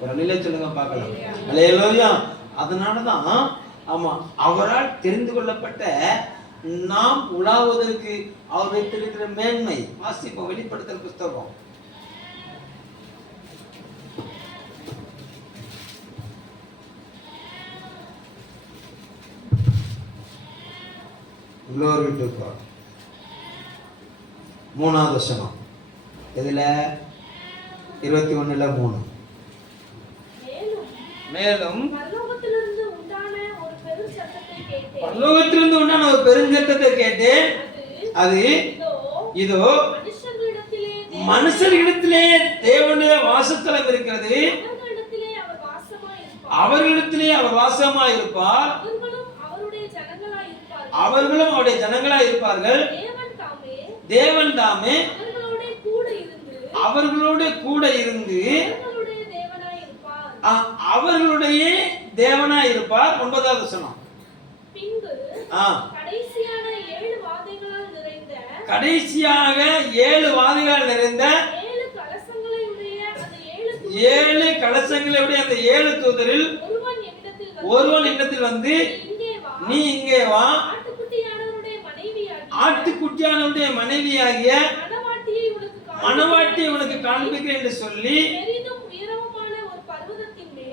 ஒரு நிலை சொல்லுங்க பார்க்கலாம். அல்லேலூயா. அதனாலதான் ஆமா, அவரால் தெரிந்து கொள்ளப்பட்ட நாம் உலாவதற்கு அவர் வைத்திருக்கிற மேன்மை. வாசிப்போம் வெளிப்படுத்தல் புஸ்தகம். Glory to God. 3வது வசனம். இதுல 21:3. மேலும் பரலோகத்திலிருந்து உண்டான ஒரு பெருஞ்சத்தத்தை கேட்டேன். அது இதோ மனுஷர்களிடத்திலே தேவனுடைய வாசஸ்தலம் இருக்கிறது. அவர்களிடத்திலே அவர் வாசமாய் இருப்பார். அவர்களும் அவருடைய ஜனங்களாய் இருப்பார்கள். தேவன் தாமே அவர்களோட கூட இருந்து அவர்களுடைய தேவனாய் இருப்பார். 9வது வசனம். கடைசியாக 7 வாதைகளால் நிறைந்த 7 கலசங்களுடைய அந்த 7 தூதரில் ஒருவன் என்னிடத்தில் வந்து, நீ இங்கே வா, ஆட்டுக்குட்டியானவருடைய மனைவியாகிய மணவாட்டியை உனக்கு காண்பிக்கிறேன் என்று சொல்லி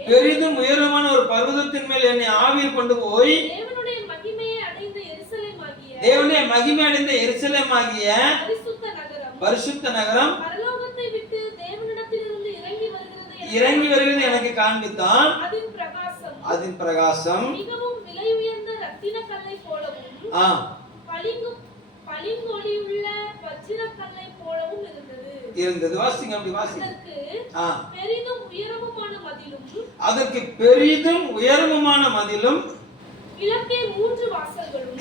பெரிதும் உயரமான ஒரு பர்வதத்தின் மேல் என்னை ஆவியில் கொண்டு போய் தேவனுடைய மகிமை அடைந்த எருசலேமாகிய பரிசுத்த நகரம் இறங்கி வருகிறது எனக்கு காண்பித்தான். அதன் பிரகாசம் இருந்தது. வாசிங்க, அப்படி வாசிங்க. அதற்கு பெரிதும் உயரமுமான மதிலும் கிழக்கே 3 வாசல்களும்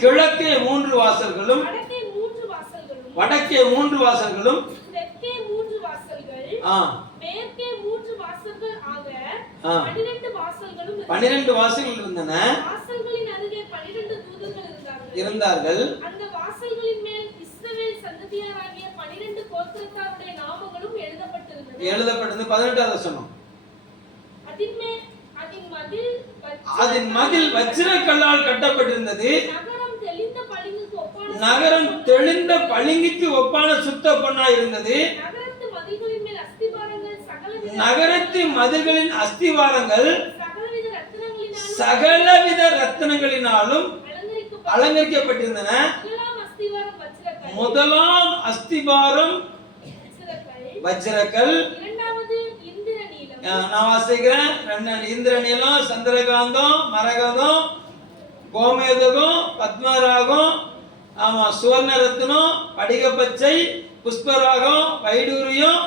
வடக்கே 3 வாசல்களும் தெற்கே 3 வாசல்கள் மேற்கே 3 வாசல்கள் ஆக 12 வாசல்கள் இருந்தன. வாசல்களின் அருகே 12 தூதர்கள் இருந்தார்கள். அந்த வாசல்களின் மேல் இஸ்ரவேல் சந்ததியாராகிய 12 கோத்திரத்தாருடைய நாமங்களும் எழுதப்பட்டிருந்தது. 18வது வசனம். அதன் மதில் வச்சிரக்கல்லால் கட்டப்பட்டிருந்தது. நகரம் தெளிந்த பளிங்குக்கு ஒப்பான சுத்த பொன்னாய் இருந்தது. நகரத்து மதில்களின் அஸ்திவாரங்கள் சகலவித ரத்தினங்களினாலும் அலங்கரிக்கப்பட்டிருந்தன. முதலாம் அஸ்திவாரம் வஜ்ரக்கல். நான் வாசிக்கிறேன். இந்திரநீலம், சந்திரகாந்தம், மரகதம், கோமேதகம், பத்மராகம், ஆமா, சுவர்ணரத்னம், படிகப்பச்சை, புஷ்பராகம், வைடூரியம்,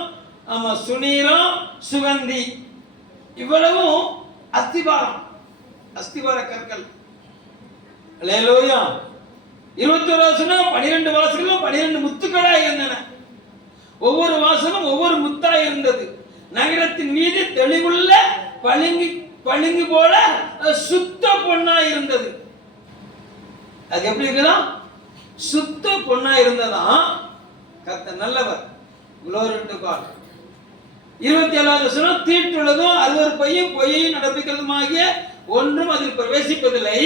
ஆமா, சுனீரம், சுகந்தி. இவ்வளவும் அஸ்திவார கற்கள். அல்லேலூயா. 21 வாசலும் 12 வாசல்களும் 12 முத்துக்களாய் இருந்தன. ஒவ்வொரு வாசலும் ஒவ்வொரு முத்தாய் இருந்தது. நகரத்தின் மீது தெளிவுள்ள பளிங்கு போல சுத்த பொன்னா இருந்தது. அது எப்படி இருக்குதான்? சுத்த பொன்னா இருந்ததாம். கர்த்தர் நல்லவர். Glory to God. 27வது வசனம், தீட்டுள்ளதும் அருவருப்பையும் பொய்யையும் நடப்பிக்கிறதுமாகிய ஒன்றும் அதில் பிரவேசிப்பதில்லை.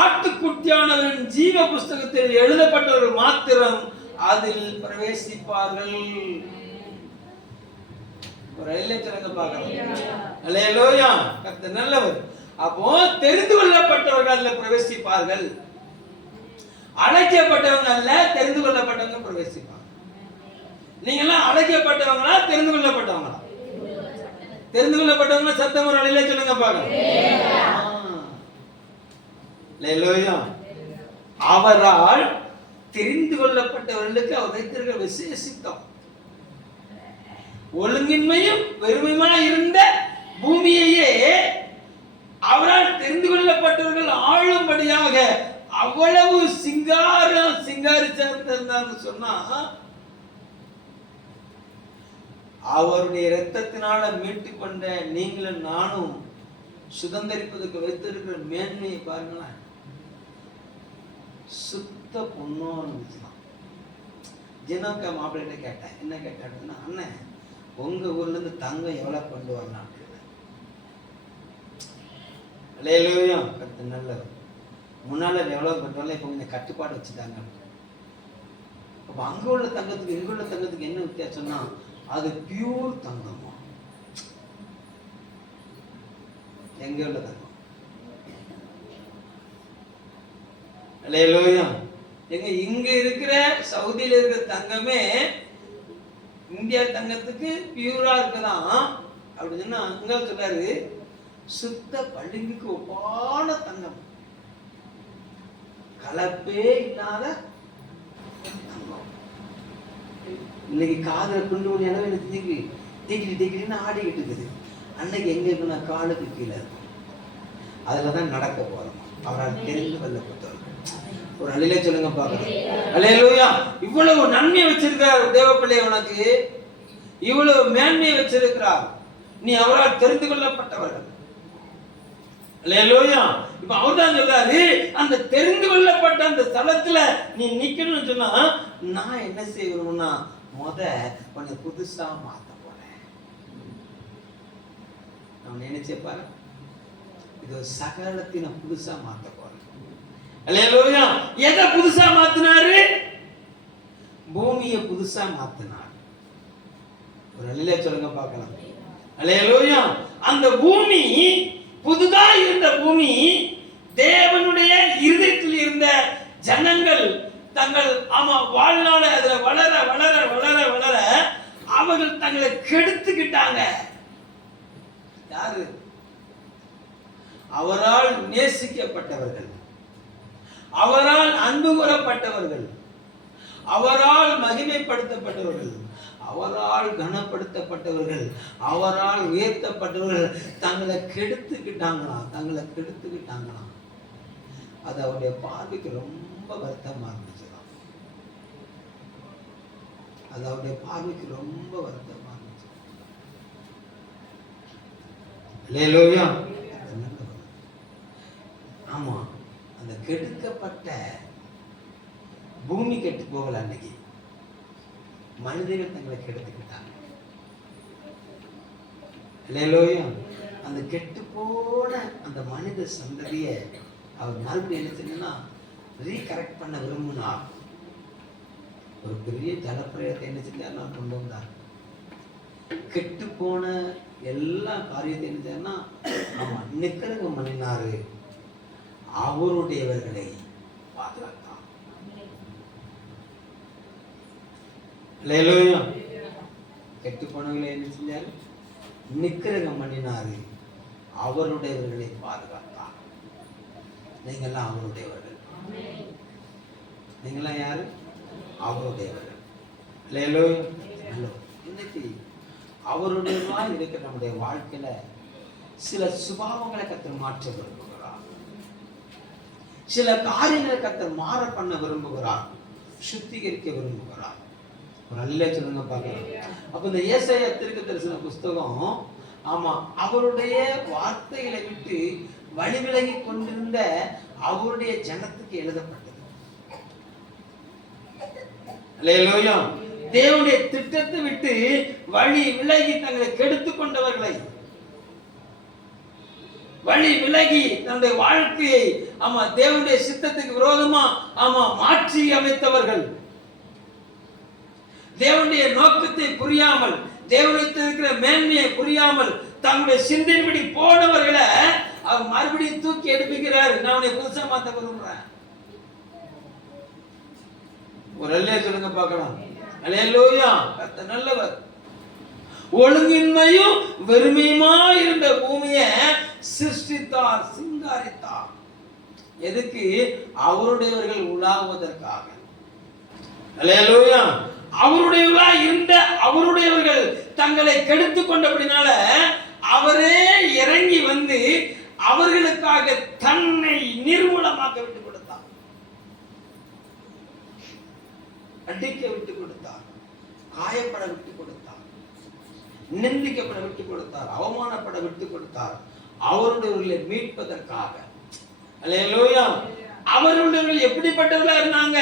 ஆட்டுக்குட்டியானவரின் ஜீவ புஸ்தகத்தில் எழுதப்பட்டவர்கள் மாத்திரம் அதில் பிரவேசிப்பார்கள். கர்த்தர் நல்லவர். அப்போ தெரிந்து கொள்ளப்பட்டவர்கள் அதுல பிரவேசிப்பார்கள். அழைக்கப்பட்டவங்க அல்ல, தெரிந்து கொள்ளப்பட்டவங்க பிரவேசிப்பாங்க. நீங்க எல்லாம் அழைக்கப்பட்டவங்களா, தெரிந்து கொள்ளப்பட்டவங்களா? தெரிந்து கொள்ளப்பட்டவங்க சத்தம் ஒரு அலையில சொல்லுங்க பாருங்க. அவரால் தெரிந்து கொள்ளப்பட்டவர்களுக்கு அவர் வைத்திருக்கிற விசேஷித்தம், ஒழுங்கின்மையும் வெறுமையுமா இருந்த பூமியையே அவரால் தெரிந்து கொள்ளப்பட்டவர்கள் ஆளும்படியாக அவ்வளவு சிங்காரிச்சிருந்தான்னு சொன்னா, அவருடைய இரத்தத்தினால மீட்டு கொண்ட நீங்களும் நானும் சுதந்திரிப்பதற்கு வைத்திருக்கிற மேன்மையை பாருங்களேன். சுத்த பொண்ணோன்னு இருந்துச்சுதான். ஜினோக்கா மாப்பிள்ளைகிட்ட கேட்டேன், என்ன கேட்டாங்கன்னா, அண்ணன் உங்க ஊர்ல இருந்து தங்கம் எவ்வளவு கொண்டு வரலாம் அப்படின்னு. நல்ல முன்னால எவ்வளவு கொண்டு வரல, இப்ப கொஞ்சம் கட்டுப்பாடு வச்சுட்டாங்க. அப்ப அங்க உள்ள தங்கத்துக்கு இங்க உள்ள தங்கத்துக்கு என்ன வித்தியாசம்னா, அது பியூர் தங்கமா. எங்க உள்ள தங்கம் எங்க இங்க இருக்கிற சவுதியில இருக்கிற தங்கமே இந்தியா தங்கத்துக்கு பியூரா இருக்குதான் அப்படின்னு சொன்னா, அங்க சொல்றாரு சுத்த பளிங்குக்கு ஒப்பான தங்கம், கலப்பே இல்லாத தங்கம். இன்னைக்கு காதல குண்டு மணி அளவு எனக்கு டிகிரின்னு ஆடிக்கிட்டு இருக்குது. அன்னைக்கு எங்க இருக்குன்னா காலுக்கு கீழே இருக்கும். அதுலதான் நடக்க போறோம். அவரால் தெரிந்து கொள்ளப்பட்டவர்கள். ஒரு அலையில சொல்லுங்க பாக்கலாம். அல்லேலூயா. இவ்வளவு நன்மை வச்சிருக்கிறார் தேவப்பிள்ளை, உனக்கு இவ்வளவு மேன்மையை வச்சிருக்கிறார். நீ அவரால் தெரிந்து கொள்ளப்பட்டவர்கள். அல்லேலூயா. இப்ப அவர்தான் சொல்றாரு, அந்த தெரிந்து கொள்ளப்பட்ட அந்த ஸ்தலத்துல நீ நிக்கணும்னு சொன்னா, நான் என்ன செய்யணும்னா கொஞ்சம் புதுசா மாத்த போறேன். நான் நினைச்சே பாரு, இது சகலத்தின புதுசா மாத்த போறேன். அல்லேலூயா. எதை புதுசா மாத்தினாரு? பூமியை புதுசா மாத்தினார். ஒரு அல்லேலூயா சொல்லுங்க பார்க்கலாம். அல்லேலூயா. அந்த பூமி, புதுதா இருந்த பூமி, தேவனுடைய இருதயத்தில் இருந்த ஜனங்கள் தங்கள் வாழ்நாள அதுல வளர வளர வளர வளர அவர்கள் தங்களை கெடுத்துக்கிட்டாங்க. யாரு? அவரால் நேசிக்கப்பட்டவர்கள், அவரால் அன்பு கூறப்பட்டவர்கள், அவரால் மகிமைப்படுத்தப்பட்டவர்கள், அவரால் கனப்படுத்தப்பட்டவர்கள், அவரால் உயர்த்தப்பட்டவர்கள் தங்களை கெடுத்துக்கிட்டாங்களாம். அது அவருடைய பார்வைக்கு ரொம்ப வருத்தமா இருந்துச்சுதான். அது அவருடைய பார்வைக்கு ரொம்ப வருத்தமா இருந்துச்சு. அல்லேலூயா. ஆமா, அந்த கெடுக்கப்பட்ட பூமி கெட்டு போகல. அன்னைக்கு மனிதர்கள் தங்களை கெடுத்துக்கிட்டாங்க. அல்லேலூயா. அந்த கெட்டு போன அந்த மனித சந்ததியை அவர் மறுபடியும் என்ன செய்யணும்னா ரீகரெக்ட் பண்ண விரும்பினார். ஒரு பெரிய ஜலப்பிரயத்தை என்ன செஞ்சார், நான் கொண்டு வந்தார். கெட்டு போன எல்லா காரியத்தை என்ன செய்யணும்னா ஆமா நிக்கரகம் பண்ணினாரு. அவருடையவர்களை பாதுகாத்தான். அல்லேலூயா. கெட்டு போனவர்களை என்ன செஞ்சாரு? நிக்கரகம் பண்ணினாரு. அவருடையவர்களை பாதுகாத்தான். நீங்கெல்லாம் அவருடையவர்கள். நீங்கெல்லாம் யாரு? அவருடையவர்கள். அல்லேலூயா. இன்னைக்கு அவருடையவா இருக்கிற நம்முடைய வாழ்க்கையில சில சுபாவங்களை கர்த்தர் மாற்ற விரும்புகிறார். சில காரியங்களை கர்த்தர் மாற பண்ண விரும்புகிறார். சுத்திகரிக்க விரும்புகிறார். ஒரு அல்ல சொல்லுங்க பார்க்கலாம். அப்ப இந்த ஏசாயா தீர்க்கதரிசன புஸ்தகம், ஆமா, அவருடைய வார்த்தைகளை விட்டு வழி விலகி கொண்டிருந்த அவருடைய ஜனத்துக்கு எழுதப்பட்டது. அல்லேலூயா. தேவனுடைய திட்டத்தை விட்டு வழி விலகி தங்களை கெடுத்துக் கொண்டவர்களை, வழி விலகி தன்னுடைய வாழ்க்கையை, ஆமா, தேவனுடைய சித்தத்துக்கு விரோதமா, ஆமா, மாற்றி அமைத்தவர்கள், தேவனுடைய நோக்கத்தை புரியாமல், தேவனுக்கு இருக்கிற மேன்மையை புரியாமல் தங்களுடைய சிந்தையின்படி போனவர்களை அவர் மறுபடியும் தூக்கி எடுப்பிக்கிறார். நான் உன்னை புதுசா மாத்த விரும்புறேன். ஒரு அல்லையா சொல்லுங்க பார்க்கலாம். அல்லேலூயா. கர்த்தர் நல்லவர். ஒழுங்கின்மையும் வெறுமையுமா இருந்த பூமியை சிருஷ்டித்தார், சிங்காரித்தார். எதுக்கு? அவருடையவர்கள் உலாவுவதற்காக. அல்லேலூயா. அவருடையவர்களா இருந்த அவருடையவர்கள் தங்களை கெடுத்துக் கொண்டபடினால அவரே இறங்கி வந்து அவர்களுக்காக தன்னை நிர்மூலமாக்க விட்டு கொடுத்தார், அடிக்க விட்டு கொடுத்தார், காயப்பட விட்டு கொடுத்தார், நிந்திக்கப்பட விட்டு கொடுத்தார், அவமானப்பட விட்டு கொடுத்தார், அவருடையவர்களை மீட்பதற்காக. அல்லேலூயா. அவருடையவர்கள் எப்படிப்பட்டவர்களா இருந்தாங்க?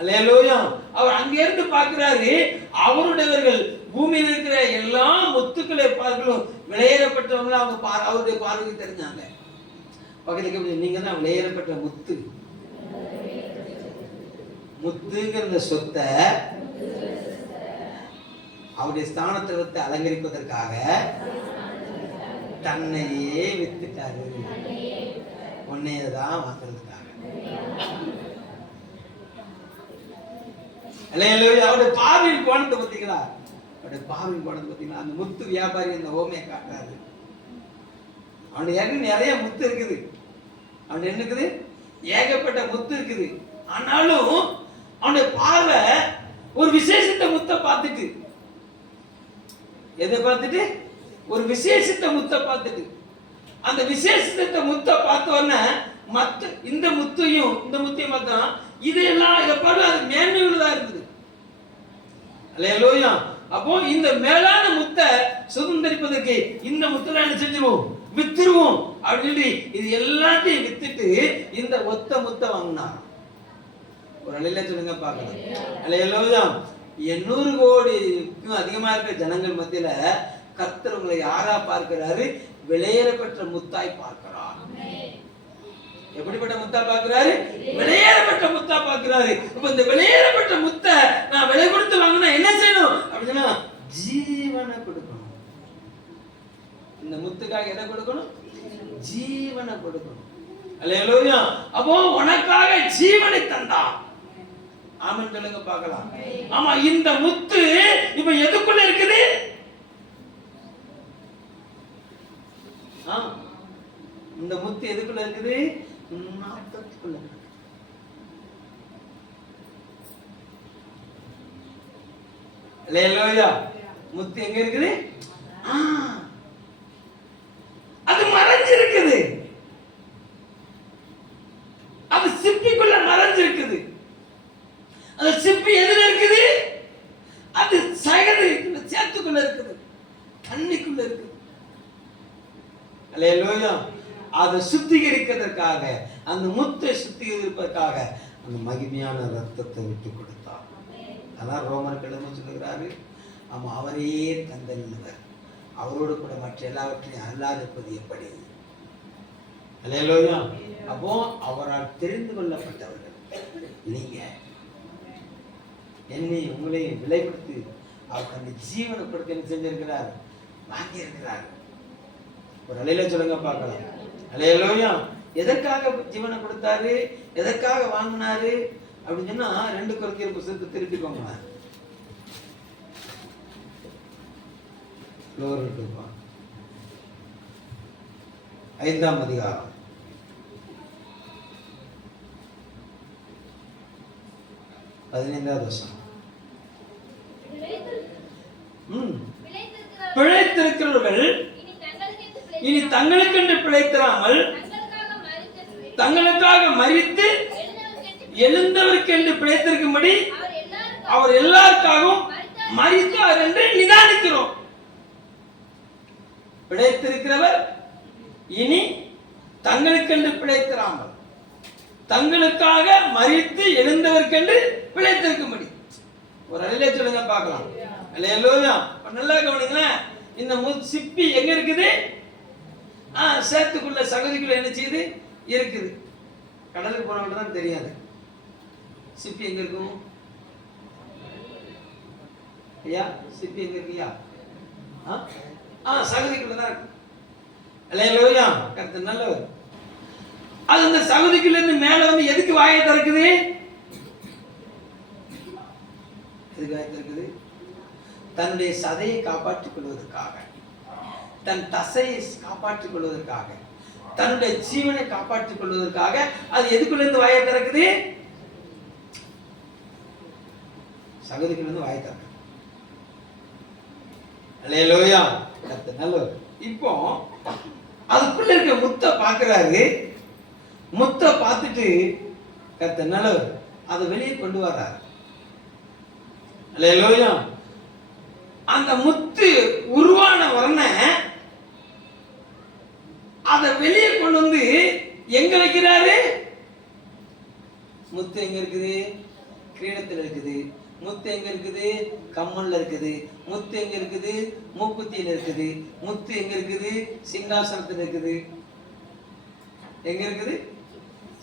அல்லேலூயா. அவர் அங்க இருந்து பார்க்கிறாரு, அவருடையவர்கள் பூமியில் இருக்கிற எல்லா முத்துக்களை பார்க்கலும் விளையேறப்பட்டவங்க அவங்க அவருடைய பார்வைக்கு தெரிஞ்சாங்க. பக்கத்துக்கு நீங்க தான் விளையேறப்பட்ட முத்து. முத்துங்கிற சொத்தை அவருடைய ஸ்தானத்தை வைத்து அலங்கரிப்பதற்காக தன்னையே வித்துட்டாரு, உன்னையதான் வாங்குறதுக்காக. அவருடைய பார்வையின் கோணத்தை பார்த்தீங்களா? அவருடைய பார்வையின் கோணத்தை பார்த்தீங்களா? அந்த முத்து வியாபாரி அந்த ஓமையை காட்டுறாரு. அவனுடைய ஏற்கனவே நிறைய முத்து இருக்குது, அவன் என்ன இருக்குது? ஏகப்பட்ட முத்து இருக்குது. ஆனாலும் அவனுடைய பார்வை ஒரு விசேஷித்த முத்தை பார்த்துட்டு, எதை பார்த்துட்டு? ஒரு விசேஷித்த முத்தை பார்த்துட்டு, அந்த விசேஷித்த முத்தை பார்த்த உடனே மத்த இந்த முத்தையும் இந்த முத்தையும் பார்த்தா இதெல்லாம் இதை பார்த்து அது மேன்மை உள்ளதா இருந்தது. அல்லேலூயா. அப்போ இந்த மேலான முத்தை சுதந்திரிப்பதற்கு இந்த முத்தெல்லாம் என்ன செஞ்சிருவோம்? வித்துருவோம் அப்படின்னு இது எல்லாத்தையும் வித்துட்டு இந்த ஒத்த முத்தை வாங்கினார். ஒரு அலையில சொல்லுங்க பார்க்கலாம். அல்லேலூயா. 800 கோடிக்கும் அதிகமா இருக்கிற ஜனங்கள் மத்தியில கர்த்தர் உங்களை யாரா பார்க்கிறாரு? விலையேறப்பட்ட முத்தாய் பார்க்கிறார். எப்படிப்பட்ட முத்தா பார்க்கிறாரு? விலையேறப்பட்ட முத்தா பார்க்கிறாரு. இப்ப இந்த விலையேறப்பட்ட முத்தை நான் விலை கொடுத்து வாங்கினா என்ன செய்யணும் அப்படின்னா ஜீவனை கொடுக்கணும். இந்த முத்துக்காக எதை கொடுக்கணும்? ஜீவனை கொடுக்கணும். அல்லேலூயா. அப்போ உனக்காக ஜீவனை தந்தான். ஆமென் சொல்லுங்க பார்க்கலாம். ஆமா, இந்த முத்து இப்ப எதுக்குள்ள இருக்குது? இந்த முத்து எதுக்குள்ள இருக்குது? நாட்டத்துக்குள்ள. அல்லேலூயா. முத்து எங்க இருக்குது? அது மறைஞ்சிருக்குது. அது சிப்பிக்குள்ள மறைஞ்சிருக்குது. அந்த சிப்பி எதுல இருக்குது? அது சகதி சேத்துக்குள்ள இருக்குது, தண்ணிக்குள்ள இருக்குது. அல்லேலூயா. அதை சுத்திகரிக்கிறதுக்காக, அந்த முத்தை சுத்திகரிப்பதற்காக அந்த மகிமையான ரத்தத்தை விட்டு கொடுத்தார். அதான் ரோமர் கிழமை சொல்லுகிறாரு, ஆமா, அவரையே தந்தல்வர், அவரோடு கூட மற்ற எல்லாவற்றையும் அல்லாதிருப்பது எப்படி? அல்லேலூயா. அப்போ அவரால் தெரிந்து கொள்ளப்பட்டவர்கள் நீங்க, என்னை உங்களையும் விலைப்படுத்தி அவர் அந்த ஜீவனை கொடுக்க என்ன செஞ்சிருக்கிறார்? வாங்கி இருக்கிறார். ஒரு அலையில சொல்லுங்க பார்க்கலாம். அல்லேலூயா. எதற்காக ஜீவனை கொடுத்தாரு? எதற்காக வாங்கினாரு அப்படின்னு சொன்னா 2 கொரிந்தியர் புத்தகத்தை திருப்பிக்கோங்க. 5ஆம் அதிகாரம் 15வது வசனம். பிழைத்திருக்கிறவர்கள் இனி தங்களுக்கென்று பிழைத்திராமல் தங்களுக்காக மரித்து எழுந்தவருக்கு என்று பிழைத்திருக்கும்படி அவர் எல்லாருக்காகவும் மரித்தார் என்று நிதானிக்கிறோம். பிழைத்திருக்கிறவர் இனி தங்களுக்கென்று பிழைத்திராமல் தங்களுக்காக மரித்து எழுந்தவர்க்கென்று பிழைத்திருக்கும்படி. ஒரு அல்லேலூயா சொல்லுங்க பார்க்கலாம். அல்லேலூயா. நல்லா கவனிங்களேன். இந்த சிப்பி எங்க இருக்குது? சேத்துக்குள்ள சகதிக்குள்ள என்ன செய்யுது? இருக்குது. கடலுக்கு போனவங்க தான் தெரியாது சிப்பி எங்க இருக்கும். ஐயா சிப்பி எங்க இருக்கியா? சகதிக்குள்ள தான் இருக்கு. அல்லேலூயா. கர்த்தர் நல்லவர். அது அந்த சகதிக்குள்ள இருந்து மேல வந்து எதுக்கு வாயை திறக்குது? எதுக்கு வாயை திறக்குது? தன்னுடைய சதையை காப்பாற்றிக் கொள்வதற்காக, தன் தசையை காப்பாற்றிக் கொள்வதற்காக, தன்னுடைய ஜீவனை காப்பாற்றிக் கொள்வதற்காக அது எதுக்குள்ள இருந்து வாயை திறக்குது? சகதிக்குள்ள இருந்து வாயை திறக்குது. அல்லேலூயா. கர்த்தர் நல்லவர். இப்போ அதுக்குள்ள இருக்க முத்தை பார்க்கிறாரு. முத்தை பார்த்துட்டு கர்த்தர் நல்லவர் அதை வெளியே கொண்டு வர்றாரு. அல்லேலூயா. அந்த முத்து உருவான உடனே அதை வெளியே கொண்டு வந்து எங்க வைக்கிறாரு? முத்து எங்க இருக்குது? கிரீடத்தில் இருக்குது. முத்து எங்க இருக்குது? கம்மல்ல இருக்குது. முத்து எங்க இருக்குது? மூக்குத்தியில இருக்குது. முத்து எங்க இருக்குது? சிங்காசனத்தில் இருக்குது. எங்க இருக்குது?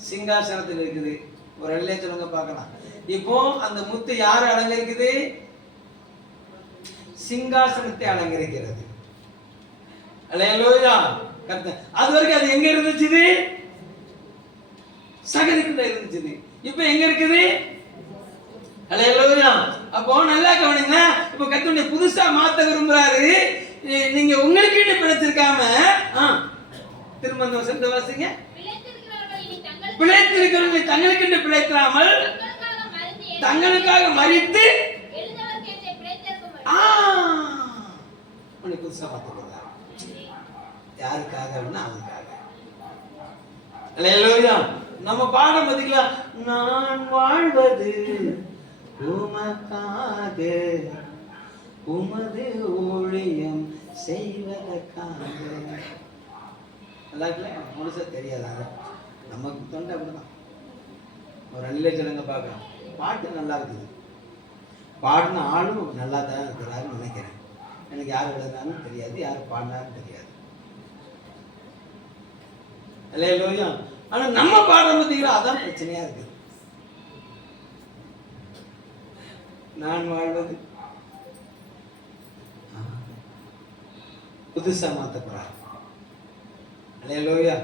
சிங்காசனத்தில் இருக்குது. ஒரு அல்லேலூயா சொல்லுங்க பார்க்கலாம். இப்போ அந்த முத்து யாரை அலங்கரிக்குது? சிங்காசனத்தை அலங்கரிக்கிறது. அல்லேலூயா. அது வரைக்கும் அது எங்க இருந்துச்சு? சகதிக்குள்ள இருந்துச்சு. இப்ப எங்க இருக்குது? அல்லேலூயா. அப்போ நல்லா கவனிங்க. இப்ப கர்த்தருடைய புதுசா மாத்த விரும்புறாரு. நீங்க உங்களுக்கு பிழைச்சிருக்காம திரும்ப அந்த வசனத்தை வாசிங்க. பிழைத்திருக்கிறவர்களை தங்களுக்கென்று பிழைத்திராமல் தங்களுக்காக மரித்து புதுசா மாத்த யாருக்காக? அவருக்காக. அல்லேலூயா. நம்ம பாடம் பார்த்தீங்களா? நான் வாழ்வது உமக்காக, உமது ஊழியம் செய்வதற்காக. எல்லாருக்கும் முழுசா தெரியாதாங்க. நமக்கு தொண்டை அப்படிதான். ஒரு அல்லேலூயா சொல்லுங்க பார்க்கலாம். பாட்டு நல்லா இருக்குது. பாடின ஆளும் நல்லா தான் இருக்கிறாருன்னு நினைக்கிறேன். எனக்கு யார் எழுதுனாலும் தெரியாது, யார் பாடினாலும் தெரியாது. அல்லேலூயா. ஆனா நம்ம பாடுற பார்த்தீங்களா? அதான் பிரச்சனையா இருக்கு. நான் வாழ்வது புதுசா மாத்த போறாரு. அல்லேலூயா.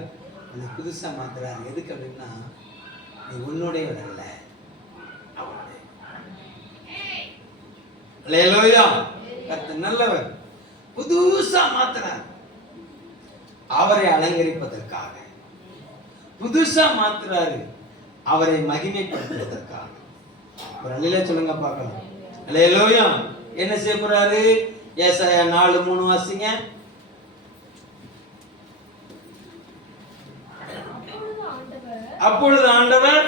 அந்த புதுசா மாத்துறாரு. எதுக்கு அப்படின்னா நீ உன்னுடைய அல்ல, அவனுடைய. அல்லேலூயா. கர்த்தர் நல்லவர். புதுசா மாத்துறார். அவரை அலங்கரிப்பதற்காக புதுசா மாத்துறாரு. அவரை மகிமைப்படுத்துவதற்காக. ஒரு அல்லேலூயா சொல்லுங்க பார்க்கலாம். அல்லேலூயா. என்ன செய்ய போறாரு? ஏசாயா 4:3 வாசிங்க. அப்பொழுது ஆண்டவர்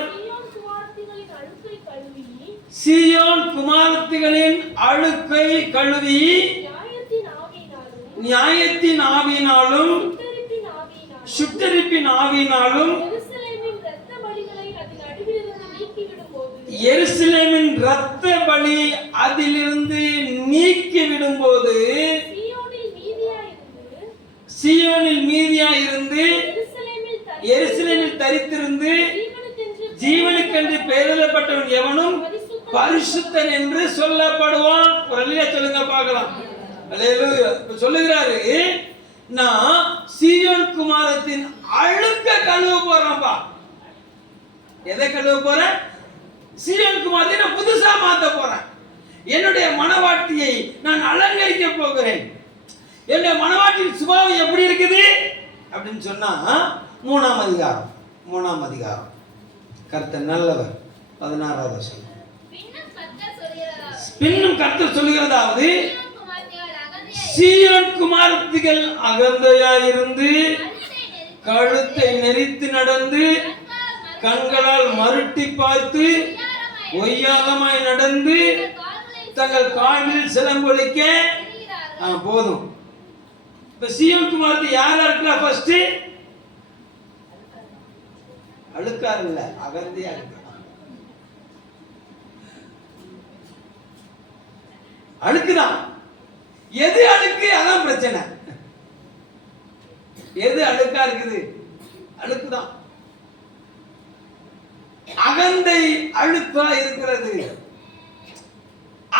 சீயோன் குமாரத்திகளின் அழுக்கை கழுவி நியாயத்தின் ஆவியினாலும் சுட்டரிப்பின் ஆவியினாலும் எருசலேமின் இரத்த பலி அதிலிருந்து நீக்கிவிடும் போது சீயோனில் மீதியா இருந்து எருசலேமில் தரித்திருந்து ஜீவனுக்கென்று பெயரிடப்பட்டவன் எவனும் பரிசுத்தன் என்று சொல்லப்படுவான். ஒரு அல்லேலூயா சொல்லுங்க பார்க்கலாம். அல்லேலூயா. சொல்லுகிறாரு, நான் சீயோன் குமாரத்தின் அழுக்க கழுவ போறேன்பா. எதை கழுவ போறேன்? சீயோன் குமாரத்தை நான் புதுசா மாத்த போறேன். என்னுடைய மனவாட்டியை நான் அலங்கரிக்க போகிறேன். என்னுடைய மனவாட்டின் சுபாவம் எப்படி இருக்குது அப்படின்னு சொன்னா 3ஆம் அதிகாரம் கர்த்தர் நல்லவர் 16வது வசனம். பின்னும் கர்த்தர் சொல்லுகிறதாவது, சீயோன் குமாரத்திகள் அகந்தையாயிருந்து கழுத்தை நெரித்து நடந்து கண்களால் மருட்டி பார்த்து ஒய்யாரமாய் நடந்து தங்கள் கால்களில் சிலம்பொலிக்க போதும். இப்ப சீயோன் குமாரத்தி யாரா இருக்கா? ஃபர்ஸ்ட் அழுக்கார் இல்ல, அகந்தையா இருக்கு. அழுக்குதான். எது அழுக்கு? அதான் பிரச்சனை. எது அழுக்கா இருக்குது? அழுக்குதான். அகந்தை அழுக்கா இருக்கிறது.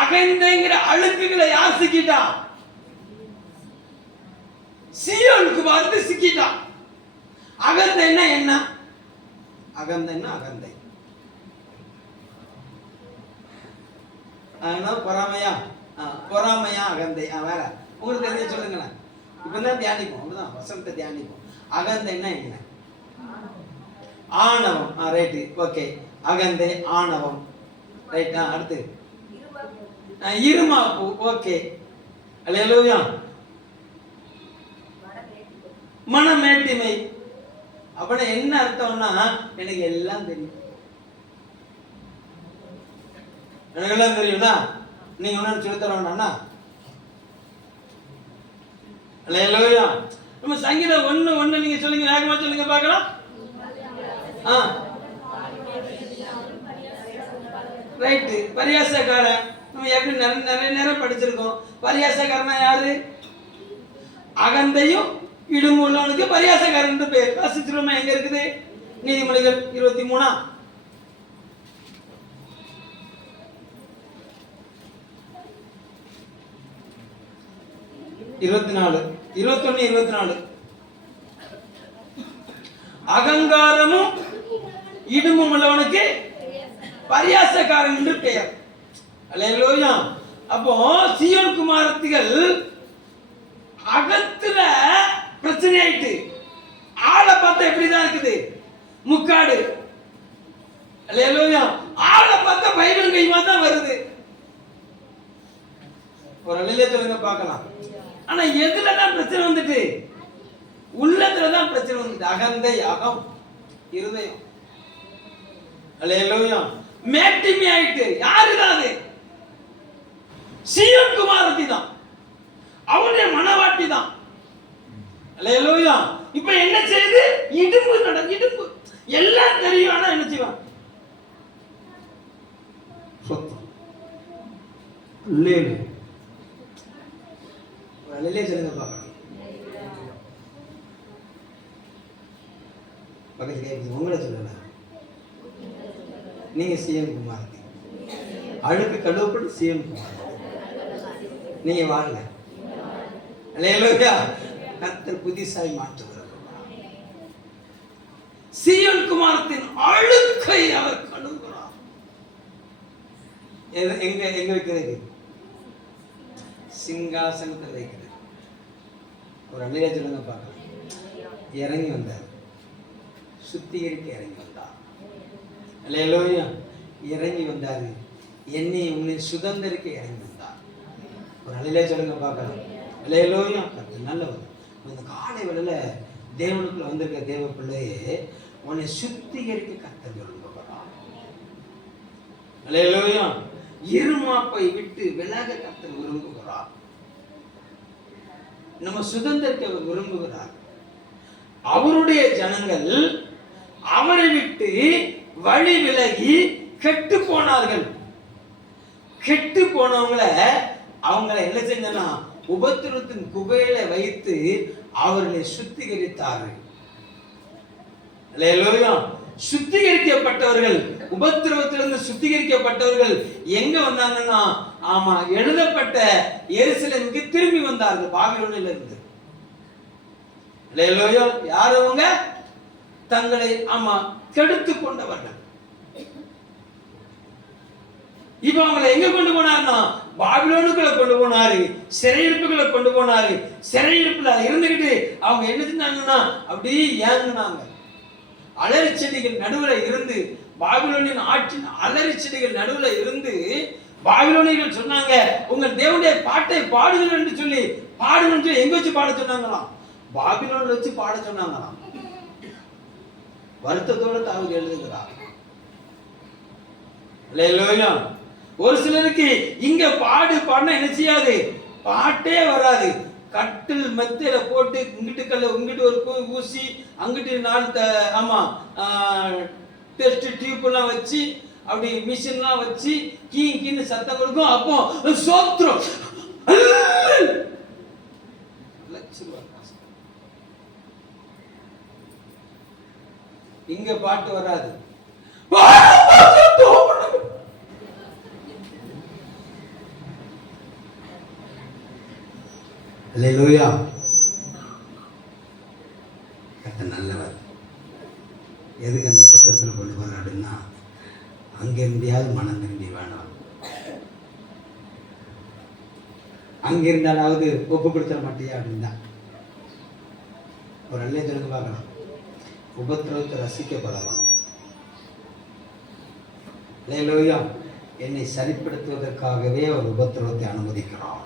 அகந்தைங்கிற அழுக்குகளை யார் சிக்கிட்டா? சீயோனுக்கு வந்து சிக்கிட்டா. அகந்தைன்னா என்ன? அகந்தைன்னா அகந்தை. பொறாமையா? பொறாமையா அகந்தை. வேற உங்களுக்கு தெரிஞ்ச சொல்லுங்களேன். இப்பதான் தியானிப்போம், அப்படிதான் வசனத்தை தியானிப்போம். அகந்தைன்னா என்ன? ஆணவம். Right, okay. அகந்தை ஆணவம், ரைட்டா. அடுத்து இருமாப்பு, ஓகே. அல்லேலூயா. மனமேட்டிமை அப்படின்னா என்ன அர்த்தம்னா, எனக்கு எல்லாம் தெரியும், எனக்கு எல்லாம் தெரியும்னா நீங்க ஒன்னு சொல்லி தர வேண்டாம்னா. அல்லேலூயா. நம்ம சங்கீதம் 1:1 நீங்க சொல்லுங்க, வேகமா சொல்லுங்க பார்க்கலாம். ரைட்டு. பரியாசக்காரன் நம்ம எப்படி நிறைய நேரம் படிச்சிருக்கோம். பரியாசக்காரனா யாரு? அகந்தையும் இடும்பு உள்ளவனுக்கு பரியாசக்காரன் பேர். வாசிச்சிருவோமா? எங்க இருக்குது? நீதிமொழிகள் 23 24 21 24. அகங்காரமும் இடும்பும் உள்ளவனுக்கு பரியாசக்காரன் என்று பெயர். அல்லேலூயா. அப்போ சீயோன் குமாரத்திகள் அகத்துல பிரச்சனை ஆயிட்டு, ஆளை பார்த்தா எப்படிதான் இருக்குது? முக்காடு. அல்லேலூயா. ஆளை பார்த்தா பைபிள் கைமா தான் வருது. ஒரு அழிலே சொல்லுங்க பார்க்கலாம். ஆனா எதுலதான் பிரச்சனை வந்துட்டு? உள்ளத்துலதான் பிரச்சனை வந்துட்டு. அகந்தை, அகம், இருதயம். அல்லேலூயா. மேட்டிமை ஆயிட்டு. யாருதான் அது? சீயோன் குமாரத்தி தான், அவனுடைய மனவாட்டி தான். அல்லேலூயா. இப்ப என்ன செய்யுது? இடும்பு எல்லாம் தெரியும், ஆனா என்ன செய்வான்? சொத்தம். அல்லேலூயா. அல்லேலூயா சொல்லுங்க பார்க்கலாம். பக்கத்து கேட்குது, உங்களை சொல்லல. நீங்க சீயோன் குமாரத்தி, அழுக்கு கழுவப்பட்டு சீயோன் குமாரத்தி நீங்க வாழல. அல்லேலூயா. கர்த்தர் புதிசாய் மாற்றுகிறார். சீயோன் குமாரத்தின் அழுக்கை அவர் கழுவுகிறார். எங்க எங்க வைக்கிறது? சிங்காசனத்தில் வைக்கிறது. ஒரு அல்லேலூயா சொல்லுங்க பார்க்கலாம். இறங்கி வந்தார், சுத்திகரிக்க இறங்கி வந்தார். அல்லேலூயா. இறங்கி வந்தாரு, என்னை உன்னை சுதந்திரிக்க இறங்கி வந்தார். ஒரு அல்லேலூயா சொல்லுங்க பார்க்கலாம். அல்லேலூயா. கர்த்தர் நல்லவர். இந்த காலை வேளையில தேவனுக்குள்ள வந்திருக்க தேவ பிள்ளையே, உன்னை சுத்திகரிக்க கர்த்தர் விரும்புகிறார். அல்லேலூயா. இருமாப்பை விட்டு விலக கர்த்தர் விரும்புகிறார். நம்ம சுதந்திரத்தை விரும்புகிறார். அவருடைய ஜனங்கள் அவரை விட்டு வழி விலகி கெட்டு போனார்கள். கெட்டு போனவங்களை அவங்களை என்ன செஞ்சனா, உபத்திரத்தின் குகையில வைத்து அவர்களை சுத்திகரித்தார்கள். அல்லேலூயா. சுத்திகரிக்கப்பட்டவர்கள், உபத்திரவத்திலிருந்து சுத்திகரிக்கப்பட்டவர்கள் எங்க வந்தாங்கன்னா, ஆமா, எழுதப்பட்ட எருசலேமுக்கு திரும்பி வந்தார்கள், பாபிலோனில் இருந்து. அல்லேலூயா. யார் அவங்க? தங்களை ஆமா கெடுத்து கொண்டவர்கள். இப்ப அவங்களை எங்க கொண்டு போனார்னா, பாபிலோனுக்குள்ள கொண்டு போனாரு, சிறையிருப்புகளை கொண்டு போனாரு. சிறையிருப்புல இருந்துகிட்டு அவங்க என்ன செஞ்சாங்கன்னா, அப்படியே ஏங்குனாங்க. அலறி செடிகள் நடுவுல இருந்து, பாபிலோனின் ஆட்சியின் அலறி செடிகள் நடுவுல இருந்து பாபிலோனியர்கள் சொன்னாங்க, உங்கள் தேவனுடைய பாட்டை பாடுங்கள் என்று சொல்லி பாடுங்கள். எங்க வச்சு பாட சொன்னாங்களாம்? பாபிலோன்ல வச்சு பாட சொன்னாங்களாம். வருத்தத்தோட தாவீது எழுதுகிறார். அல்லேலூயா. ஒரு சிலருக்கு இங்க பாடினா என்ன செய்யாது, பாட்டே வராது. கட்டில் மெத்தையில போட்டு இங்கிட்டு ஒரு ஊசி, அங்கிட்டு 4 ஆமா டெஸ்ட் டியூப்லாம் வச்சு அப்படி மிஷின்லாம் வச்சு கீன்னு சத்தம் கொடுக்கும். அப்போ சோத்திரம் இங்க பாட்டு வராது. அல்லேலூயா. கர்த்தர் நல்லவர். எதுக்கு அந்த புத்தகத்தில் கொண்டு வராடுன்னா, அங்க இருந்தியாவது மனம் திரும்பி வேணாம், அங்க இருந்தாலாவது ஒப்பு கொடுத்துட மாட்டியா அப்படின்னா. ஒரு அல்லே சொல்லுங்க பார்க்கலாம். உபத்திரவத்தை ரசிக்க பழகணும். அல்லேலூயா. என்னை சரிப்படுத்துவதற்காகவே ஒரு உபத்திரவத்தை அனுமதிக்கிறான்.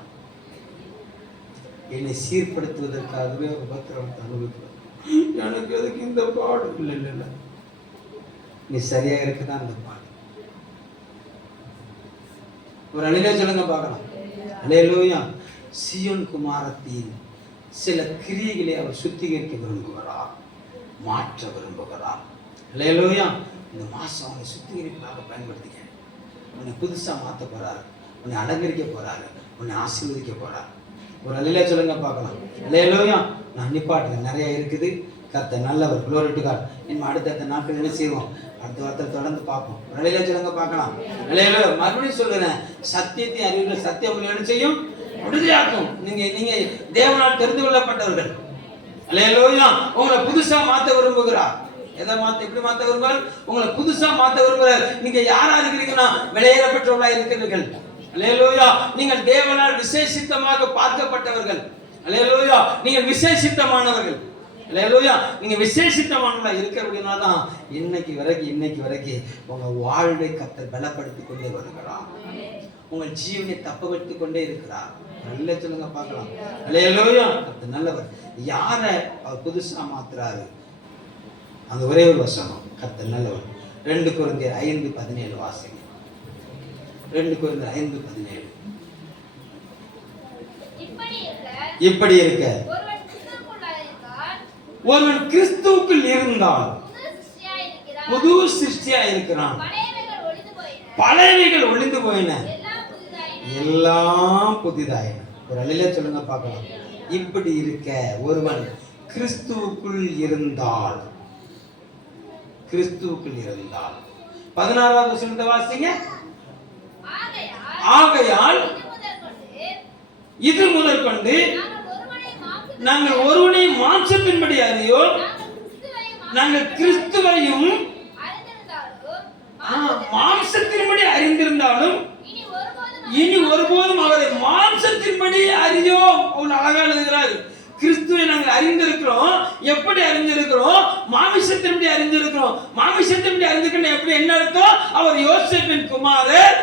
என்னை சீர்படுத்துவதற்காகவே ஒரு உபத்திரவத்தை அனுமதிக்கிறான். எனக்கு எதுக்கு இந்த பாடு? இல்லை இல்லை இல்லை, நீ சரியா இருக்குதான் இந்த பாடு. ஒரு அழிலே சொல்லுங்க பார்க்கலாம். அல்லேலூயா. சீயோன் குமாரத்தின் சில கிரியைகளை அவர் சுத்திகரிக்க விரும்புகிறார், மாற்ற விரும்புகிறார். அல்லேலூயா. இந்த மாசம் அவனை சுத்திகரிப்பாக பயன்படுத்திக்க. உன்னை புதுசா மாற்ற போறாரு, உன்னை அலங்கரிக்க போறாரு, உன்னை ஆசீர்வதிக்க போறாரு. ஒரு அல்லேலூயா சொல்லுங்க பார்க்கலாம். அல்லேலூயா. நான் நிப்பாட்டுங்க, நிறைய இருக்குது. கர்த்தர் நல்லவர். Glory to God. இனிமே அடுத்த நாட்கள் என்ன செய்வோம், அடுத்த வாரத்தில் தொடர்ந்து பார்ப்போம். ஒரு அல்லேலூயா சொல்லுங்க பார்க்கலாம். அல்லேலூயா. மறுபடியும் சொல்லுறேன், சத்தியத்தை அறிவுள்ள சத்தியம் உங்களை என்ன செய்யும், விடுதலையாக்கும். நீங்க தேவனால் தெரிந்து கொள்ளப்பட்டவர்கள். அல்லேலூயா. உங்களை புதுசா மாற்ற விரும்புகிறார். எதை மாத்த, எப்படி மாத்த விரும்புகிறார்? உங்களை புதுசா மாத்த விரும்புகிறார். நீங்க யாரா இருக்கிறீங்கன்னா வெளியேறப்பட்டவர்களா இருக்கிறீர்கள். அல்லேலூயா. நீங்கள் தேவனால் விசேஷித்தமாக பார்க்கப்பட்டவர்கள். அல்லேலூயா. நீங்கள் விசேஷித்தமானவர்கள். அல்லேலூயா. நீங்க விசேஷித்தமானவர்களா இருக்கிறதுனால தான் இன்னைக்கு வரைக்கும் உங்க வாழ்வை கர்த்தர் பலப்படுத்திக் கொண்டே வருகிறார். உங்கள் ஜீவனை தப்ப வைத்துக் கொண்டே இருக்கிறார். நல்ல சொல்லுங்க பார்க்கலாம். அல்லேலூயா. கர்த்தர் நல்லவர். யார அவர் புதுசா மாத்துறாரு? அந்த ஒரே ஒரு வசனம், கர்த்தர் நல்லவர். 2 கொரிந்தியர் 5:17 வாசிங்க. 2 கொரிந்தியர் 5:17. இப்படி இருக்க ஒருவன் கிறிஸ்துவுக்குள் இருந்தால் புது சிருஷ்டியா இருக்கிறான். பழையவைகள் ஒழிந்து போயின, எல்லாம் புதிதாயின. ஒரு அல்லேலூயா சொல்லுங்க பார்க்கலாம். இப்படி இருக்க ஒருவன் கிறிஸ்துவுக்குள் இருந்தால், கிறிஸ்துவுக்குள் இருந்தால். 16வது வசனத்தை வாசிங்க. ஆகையால் இது முதற்கொண்டு நாங்கள் ஒருவனை மாம்சத்தின்படி அறியோம், நாங்கள் கிறிஸ்துவையும் மாம்சத்தின்படி அறிந்திருந்தாலும் இனி ஒருபோதும் அவரை மாம்சத்தின்படி அறியோம். அழகா எழுதுகிறார். கிறிஸ்துவை நாங்கள் அறிந்திருக்கிறோம். எப்படி அறிந்திருக்கிறோம்? மாமிசத்தின்படி அறிந்திருக்கிறோம். மாமிசத்தின்படி அறிந்திருக்கிறோம். எப்படி, என்ன அர்த்தம்? அவர் யோசேப்பின் குமாரர்.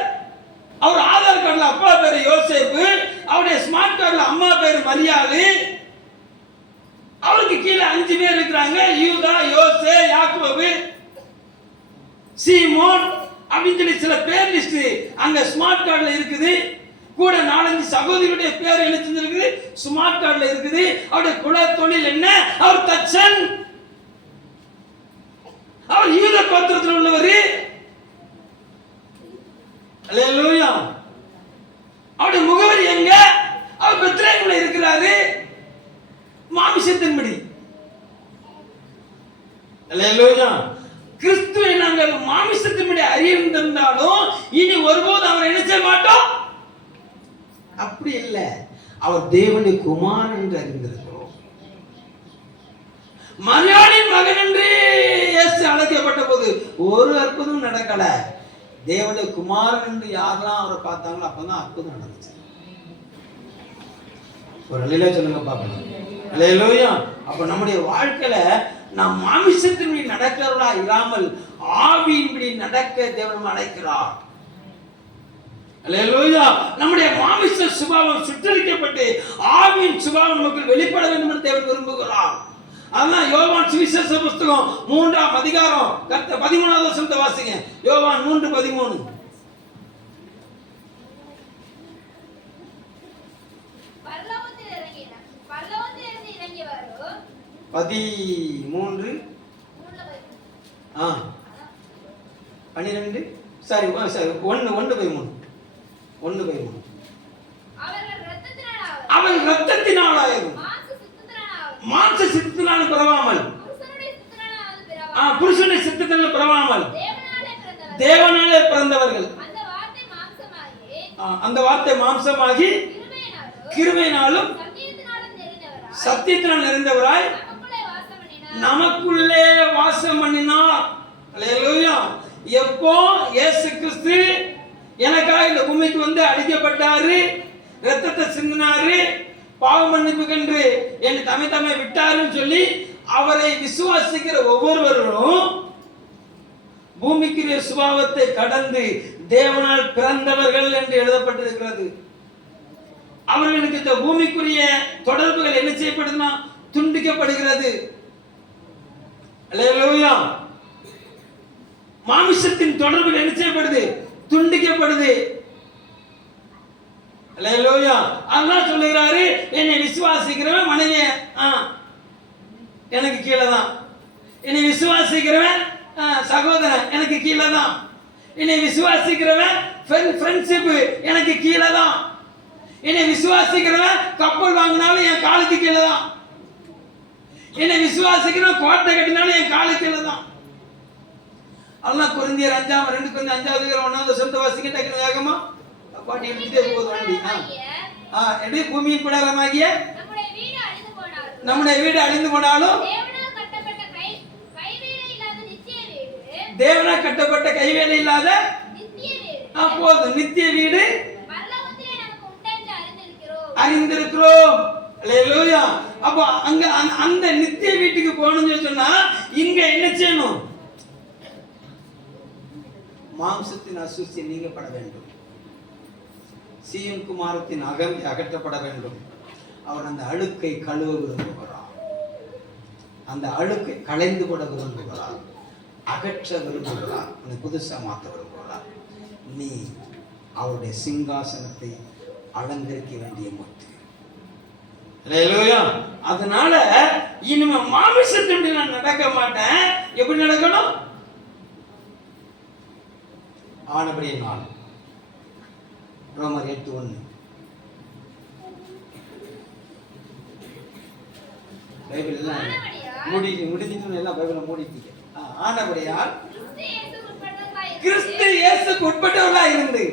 அவர் ஆதார் கார்டுல அப்பா பேரு யோசேப்பு, அவருடைய ஸ்மார்ட் கார்டுல அம்மா பேரு மரியாளு. அவருக்கு கீழே 5 பேர் இருக்கிறாங்க. யூதா, யோசே, யாக்கோபு, சீமோன் அப்படின்னு சொல்லி சில பேர் லிஸ்ட் அங்க ஸ்மார்ட் கார்டுல இருக்குது. கூட 4-5 சகோதரியுடைய பேர் எழுதிருக்குது, ஸ்மார்ட் கார்டுல இருக்குது. அவருடைய குல தொழில் என்ன? அவர் தச்சன். அவர் யூத கோத்திரத்தில் உள்ளவர். அல்லேலூயா. அவருடைய முகவரி எங்க? அவர் பெத்லகேம்ல இருக்கிறாரு, மாமிசத்தின்படி. அல்லேலூயா. கிறிஸ்துவை நாங்கள் மாமிசத்தின்படி அறிந்திருந்தாலும் இனி ஒருபோதும் அவர் என்ன செய்ய மாட்டோம். அப்படி இல்லை, அவர் தேவனுடைய குமாரன் என்று அறிந்திருக்கிறோம். மரியாளின் மகன் என்று இயேசு அழைக்கப்பட்ட போது ஒரு அற்புதம் நடக்கல. தேவனுடைய குமாரன் என்று யாரெல்லாம் அவரை பார்த்தாங்களோ அப்பதான் அற்புதம் நடந்துச்சு. ஒரு அல்லேலூயா சொல்லுங்க பார்க்கலாம். அல்லேலூயா. அப்ப நம்முடைய வாழ்க்கையில நாம் மாமிசத்தின்படி நடக்கிறவர்களா இராமல் ஆவியின்படி நடக்க தேவன் அழைக்கிறார். அல்லேலூயா. நம்முடைய மாமிச சுபாவம் சுற்றறிக்கப்பட்டு ஆவியின் சுபாவம் நமக்கு வெளிப்பட வேண்டும் என்று தேவன் விரும்புகிறார். அதான் யோவான் சுவிசேஷ புத்தகம் 3ஆம் அதிகாரம் 13வது வசனத்தை வாசிங்க. யோவான் 3:13. 13 12 சாரி 1:3 அவன் இரத்தத்தினாலாயும் மாம்ச சித்தத்தினால் பிறவாமல் புருஷனுடைய சித்தத்தினால் பிறவாமல் தேவனாலே பிறந்தவர்கள். அந்த வார்த்தை மாம்சமாகி கிருபையினாலும் சத்தியத்தினால் நிறைந்தவராய் நமக்குள்ளே வாசம் பண்ணினார். அல்லேலூயா. எப்போ இயேசு கிறிஸ்து எனக்காக இந்த பூமிக்கு வந்து அடிக்கப்பட்டாரு, ரத்தத்தை சிந்தினாரு, பாவ மன்னிப்புக்கென்று என்னை தம்மை விட்டாருன்னு சொல்லி அவரை விசுவாசிக்கிற ஒவ்வொருவரும் பூமிக்குரிய சுபாவத்தை கடந்து தேவனால் பிறந்தவர்கள் என்று எழுதப்பட்டிருக்கிறது. அவர்களுக்கு இந்த பூமிக்குரிய தொடர்புகள் என்ன செய்யப்படுதுன்னா துண்டிக்கப்படுகிறது. அல்லேலூயா. மாமிசத்தின் தொடர்புகள் என்ன செய்யப்படுது? துண்டிக்கப்படுது. அல்லேலூயா. அல்லாஹ் சொல்லுகிறாரு, என்னை விசுவாசிக்கிறவன் மனைவிய எனக்கு கீழே தான், என்னை விசுவாசிக்கிறவன் சகோதரன் எனக்கு கீழே தான், என்னை விசுவாசிக்கிறவன் ஃப்ரெண்ட்ஷிப் எனக்கு கீழே தான், என்னை விசுவாசிக்கிறவன் கப்பல் வாங்கினாலும் என் காலுக்கு கீழே தான், என்னை விசுவாசிக்கிறவன் கோட்டை கட்டினாலும் என் காலுக்கு கீழே தான். அல்லாஹ் கொரிந்தியர் 2 Corinthians 5 சொந்த வாசிக்க டக்குனு வேகமா பாட்டி எடுத்துட்டே போகுது வண்டி. எப்படி பூமியின் பிடாரமாகிய நம்முடைய வீடு அழிந்து போனாலும் தேவனா கட்டப்பட்ட கைவேலை இல்லாத போதும் நித்திய வீடு அறிந்திருக்கிறோம். அல்லேலூயா. அப்ப அங்க அந்த நித்திய வீட்டுக்கு போகணும்னு சொன்னா இங்க என்ன செய்யணும்? மாம்சத்தின் அசுஸ்தி நீங்கப்பட வேண்டும், சீயோன் குமாரத்தின் அகந்தை அகற்றப்பட வேண்டும். அவர் அந்த அழுக்கை கழுவ விரும்புகிறார், அந்த அழுக்கை களைந்து கொட விரும்புகிறார், அகற்ற விரும்புகிறார், புதுசா மாற்ற விரும்புகிறார். நீ அவருடைய சிங்காசனத்தை அலங்கரிக்க வேண்டிய முத்து. அதனால இனிமே மாமிசத்தின் நான் நடக்க மாட்டேன். எப்படி நடக்கணும்? ஆனபடியே நாள் ரோமர் 8:1 பைபிள் எல்லாம் முடிஞ்சிட்டு எல்லாம் பைபிளை மூடிட்டீங்க. ஆனபடியால் கிறிஸ்து இயேசுக்கு உட்பட்டவர்களாய் இருந்து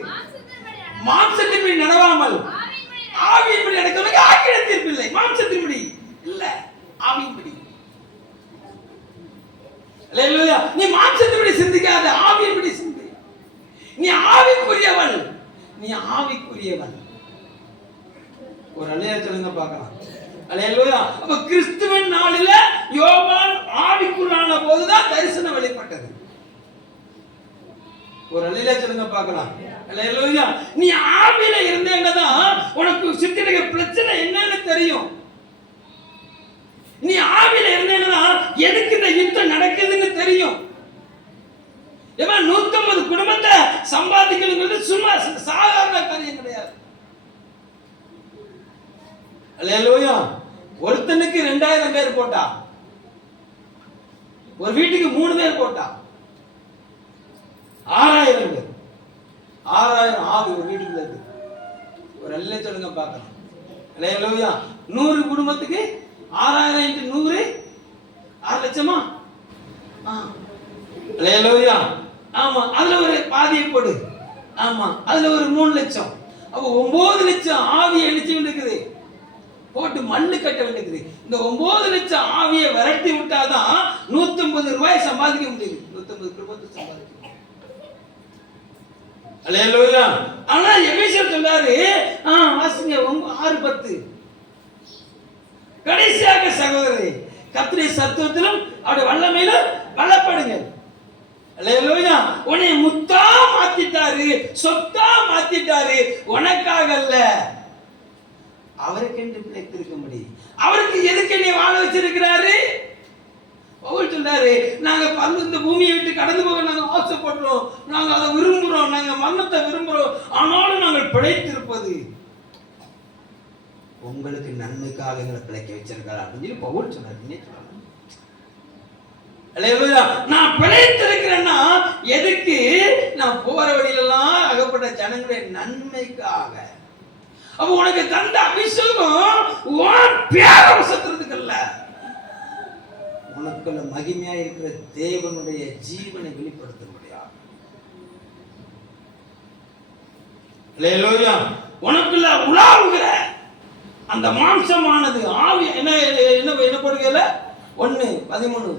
மாம்சத்தின்படி நடவாமல் ஆவியின்படி நடக்கிறவங்க ஆக்கின தீர்ப்பு இல்லை. மாம்சத்தின்படி இல்ல, ஆவியின்படி. அல்லேலூயா. நீ மாம்சத்தின்படி சிந்திக்காத, ஆவியின்படி சிந்தி. நீ ஆவிக்குரியவன், நீ ஆவிக்குரியவன். ஒரு அல்லேலூயா சொல்லுங்க பார்க்கலாம். அல்லேலூயா. அப்ப கிறிஸ்துவின் நாளில யோவான் ஆவிக்குள்ளான போதுதான் தரிசனம் வெளிப்பட்டது. ஒரு அல்லேலூயா சொல்லுங்க பார்க்கலாம். அல்லேலூயா. நீ ஆவியில இருந்தேங்கதான் உனக்கு சித்திரக பிரச்சனை என்னன்னு தெரியும். நீ ஆவியில இருந்தேன்னா எதுக்கு இந்த யுத்தம் நடக்குதுன்னு தெரியும். 150 குடும்பத்தை சம்பாதிக்கணுங்கிறது சும்மா சாதாரண காரியம் கிடையாது. அல்லேலூயா. ஒருத்தனுக்கு 2000 பேர் போட்டா, ஒரு வீட்டுக்கு 3 பேர் போட்டா 6000 பேர். 6000 ஆவி ஒரு வீட்டுக்குள்ள இருக்கு. ஒரு அல்லே சொல்லுங்க பார்க்கலாம். அல்லேலூயா. 100 குடும்பத்துக்கு 6000 × 100 6 லட்சமா? அல்லேலூயா. ஆமா, அதுல ஒரு பாதியை போடு. ஆமா, அதுல ஒரு 3 லட்சம். அப்ப 9 லட்சம் ஆவியை அழிச்சு இருக்குது, போட்டு மண்ணு கட்ட வேண்டியது. இந்த 9 லட்சம் ஆவியை விரட்டி விட்டாதான் 150 ரூபாய் சம்பாதிக்க முடியுது. 150 குடும்பத்தை சம்பாதிக்க. அல்லேலூயா. ஆனா எபேசியர் சொல்றாரு, வாசிங்க 6:10. கடைசியாக சகோதரரே, கர்த்தருடைய சத்துவத்திலும் அவருடைய வல்லமையிலும் பலப்படுங்க. அல்லேலூயா. உன்னை முத்தா மாத்திட்டாரு, சொத்தா மாத்திட்டாரு. உனக்காக அல்ல, அவருக்கென்று பிழைத்திருக்கும்படி. அவருக்கு எதுக்கு நீ வாழ வச்சிருக்கிறாரு? பவுல் சொல்றாரு, நாங்க இந்த பூமியை விட்டு கடந்து போக நாங்க ஆசைப்படுறோம், நாங்க அதை விரும்புறோம், நாங்க மரணத்தை விரும்புறோம். ஆனாலும் நாங்கள் பிழைத்திருப்பது உங்களுக்கு நன்மைக்காக எங்களை பிழைக்க வச்சிருக்காரு அப்படின்னு சொல்லி பவுல் சொன்னார். அல்லேலூயா. நான் பிழைத்திருக்கிறேன்னா எதுக்கு? நான் போற வழியிலெல்லாம் அகப்பட்ட ஜனங்களுடைய நன்மைக்காக. அப்ப உனக்கு தந்த அபிஷேகம் உன் பேரவசத்துறதுக்கு அல்ல, உனக்குள்ள மகிமையா இருக்கிற தேவனுடைய ஜீவனை வெளிப்படுத்த முடியாது. அல்லேலூயா. உனக்குள்ள உலாவுகிற அந்த மாம்சமானது ஆவி என்ன என்ன என்ன போடுகல 1:13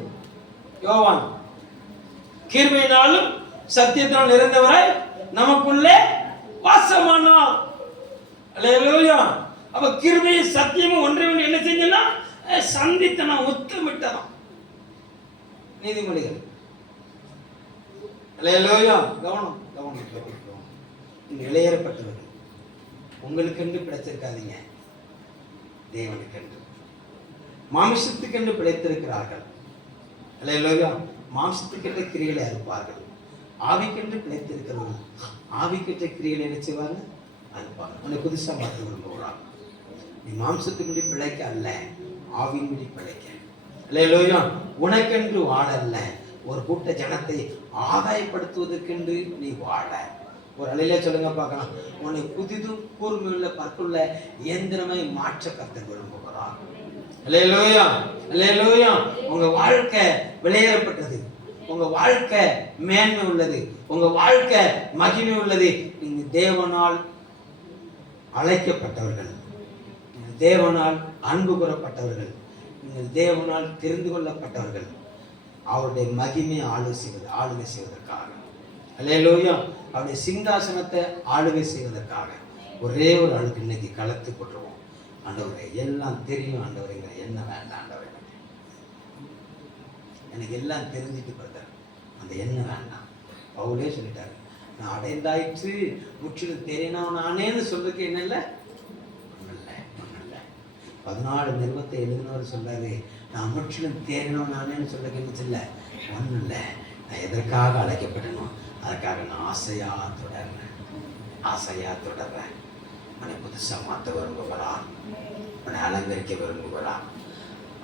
யோவான், கிருபையினாலும் சத்தியத்தினால் நிறைந்தவராய் நமக்குள்ளே வாசமானார். அல்லேலூயா. அப்ப கிருபையும் சத்தியமும் ஒன்றை ஒன்று என்ன செஞ்சனா சந்தித்தனா ஒத்துமிட்டதான் நீதிமொழிகள். அல்லேலூயா. கவனம் கவனம் கவனம். இளையேறப்பட்டவர்கள் உங்களுக்கென்று பிழைத்திருக்காதீங்க, தேவனுக்கென்று மாம்சத்துக்கென்று பிழைத்திருக்கிறார்கள். அல்லேலூயா. மாம்சத்துக்கென்ற கிரியைகளை அறுப்பார்கள். ஆவிக்கென்று பிழைத்திருக்கிறவர்கள் ஆவிக்கென்ற கிரியைகளை என்ன செய்வாங்க? அறுப்பாங்க. உன்னை புதுசா மாற்ற விரும்புகிறாங்க. நீ மாம்சத்துக்குடி பிழைக்க அல்ல, ஆவியின்படி பிழைக்க. அல்லேலூயா. உனக்கென்று வாழ அல்ல, ஒரு கூட்ட ஜனத்தை ஆதாயப்படுத்துவதற்கென்று நீ வாழ. ஒரு அலையில சொல்லுங்க பார்க்கலாம். உன்னை புதிதும் கூர்மையுள்ள பற்குள்ள இயந்திரமை மாற்ற கர்த்தர் விரும்புகிறார். அல்லேலூயா. அல்லேலூயா. உங்க வாழ்க்கை வெளியேறப்பட்டது, உங்க வாழ்க்கை மேன்மை உள்ளது, உங்க வாழ்க்கை மகிமை உள்ளது. நீங்க தேவனால் அழைக்கப்பட்டவர்கள், தேவனால் அன்பு கூறப்பட்டவர்கள், நீங்கள் தேவனால் தெரிந்து கொள்ளப்பட்டவர்கள், அவருடைய மகிமையை ஆளுகை செய்வதற்காக. அல்லேலூயா. அவருடைய சிங்காசனத்தை ஆளுகை செய்வதற்காக ஒரே ஒரு ஆளுக்கு இன்னைக்கு கலத்து கொட்டுருவோம். ஆண்டவரே எல்லாம் தெரியும் ஆண்டவரே, என்ன வேண்டாம் ஆண்டவரே, எனக்கு எல்லாம் தெரிஞ்சுட்டு பிரதர், அந்த என்ன வேண்டாம். அவரே சொல்லிட்டாரு, நான் அடைந்தாயிற்று முற்றிலும் தெரியணும் நானேன்னு சொல்றதுக்கு என்ன இல்லை, ஒன்றும் இல்லை. 14 நிறுவத்தை எழுதினவர் சொல்றாரு, நான் முற்றிலும் தேறினோம் நானேன்னு சொல்றதுக்கு என்ன இல்லை, ஒன்றும் இல்லை. நான் எதற்காக அழைக்கப்படணும், அதுக்காக நான் ஆசையா தொடர்றேன். உன்னை புதுசாக மாற்ற விரும்புகிறார், உன்னை அலங்கரிக்க விரும்புகிறார்.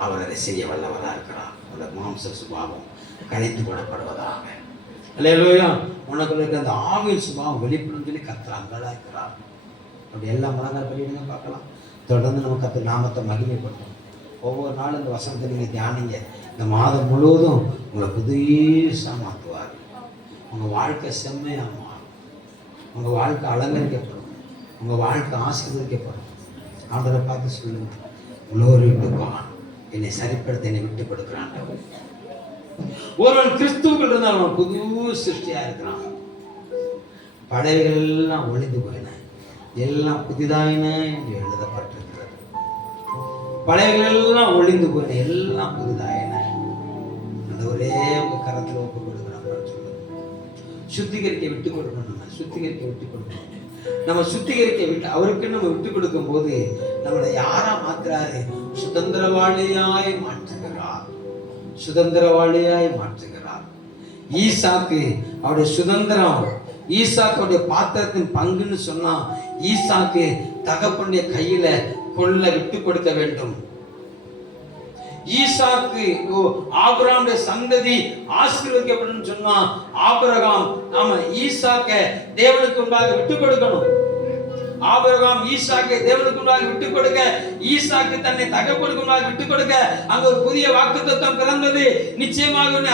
அவர் அதை செய்ய வல்லவராக இருக்கிறார். உன்னோட மாம்ச சுபாவம் கழித்து கொள்ளப்படுவதாக. அல்லேலூயா. உனக்குள்ள இருக்க அந்த ஆவியின் சுபாவம் வெளிப்படும் சொல்லி கர்த்தர் அங்கலா இருக்கிறார். அப்படி எல்லாம் மலங்கள் பண்ணிடுங்க பார்க்கலாம். தொடர்ந்து நம்ம கர்த்தர் நாமத்தை மகிமைப்படுத்தும். ஒவ்வொரு நாளும் இந்த வசனத்தை நீங்கள் தியானிங்க. இந்த மாதம் முழுவதும் உங்களை புதுசாக மாற்றுவார். உங்கள் வாழ்க்கை செம்மையாக மாறும், உங்கள் வாழ்க்கை அலங்கரிக்கப்படும், உங்கள் வாழ்க்கை ஆசீர்வதிக்கப்படும். ஆண்டவரை பார்த்து சொல்லுங்க, glory to God, என்னை சரிப்படுத்த என்னை விட்டு கொடுக்கிறான். ஒருவன் கிறிஸ்துவுக்குள் இருந்தால் அவன் புது சிருஷ்டியா இருக்கிறான். படைகள் எல்லாம் ஒளிந்து போயின, எல்லாம் புதிதாயின என்று எழுதப்பட்டிருக்கிறது. படைகள் எல்லாம் ஒளிந்து போயின, எல்லாம் புதிதாயின. அந்த ஒரே உங்க கரத்தில் ஒப்பு கொடுக்குறாங்க. சொல்லுங்க, சுத்திகரிக்க விட்டு கொடுக்கணும். சுத்திகரிக்க விட்டு கொடுக்கணும். நம்ம சுத்திகரிக்க விட்டு அவருக்கு நம்ம விட்டு கொடுக்கும் போது நம்மளை யாரா மாற்றுறாரு? சுதந்திரவாளியாய் மாற்றுகிறார். சுதந்திரவாளியாய் மாற்றுகிறார். ஈசாக்கு அவருடைய சுதந்திரம், ஈசாக்குடைய பாத்திரத்தின் பங்குன்னு சொன்னா, ஈசாக்கு தகப்பனுடைய கையில கொள்ள விட்டு கொடுக்க வேண்டும். ஈசாக்கு ஆபிரகாமுடைய சந்ததி ஆசீர்வதிக்கப்படும் சொன்னா, ஆபிரகாம் நாம ஈசாக்க தேவனுக்கு முன்பாக விட்டு கொடுக்கணும். ஆபிரகாம் ஈசாக்கை தேவனுக்கு முன்பாக விட்டு கொடுக்க, ஈசாக்கு தன்னை தகப்பனுக்கு முன்பாக விட்டு கொடுக்க, அங்க ஒரு புதிய வாக்குத்தத்தம் பிறந்தது. நிச்சயமாக உன்னை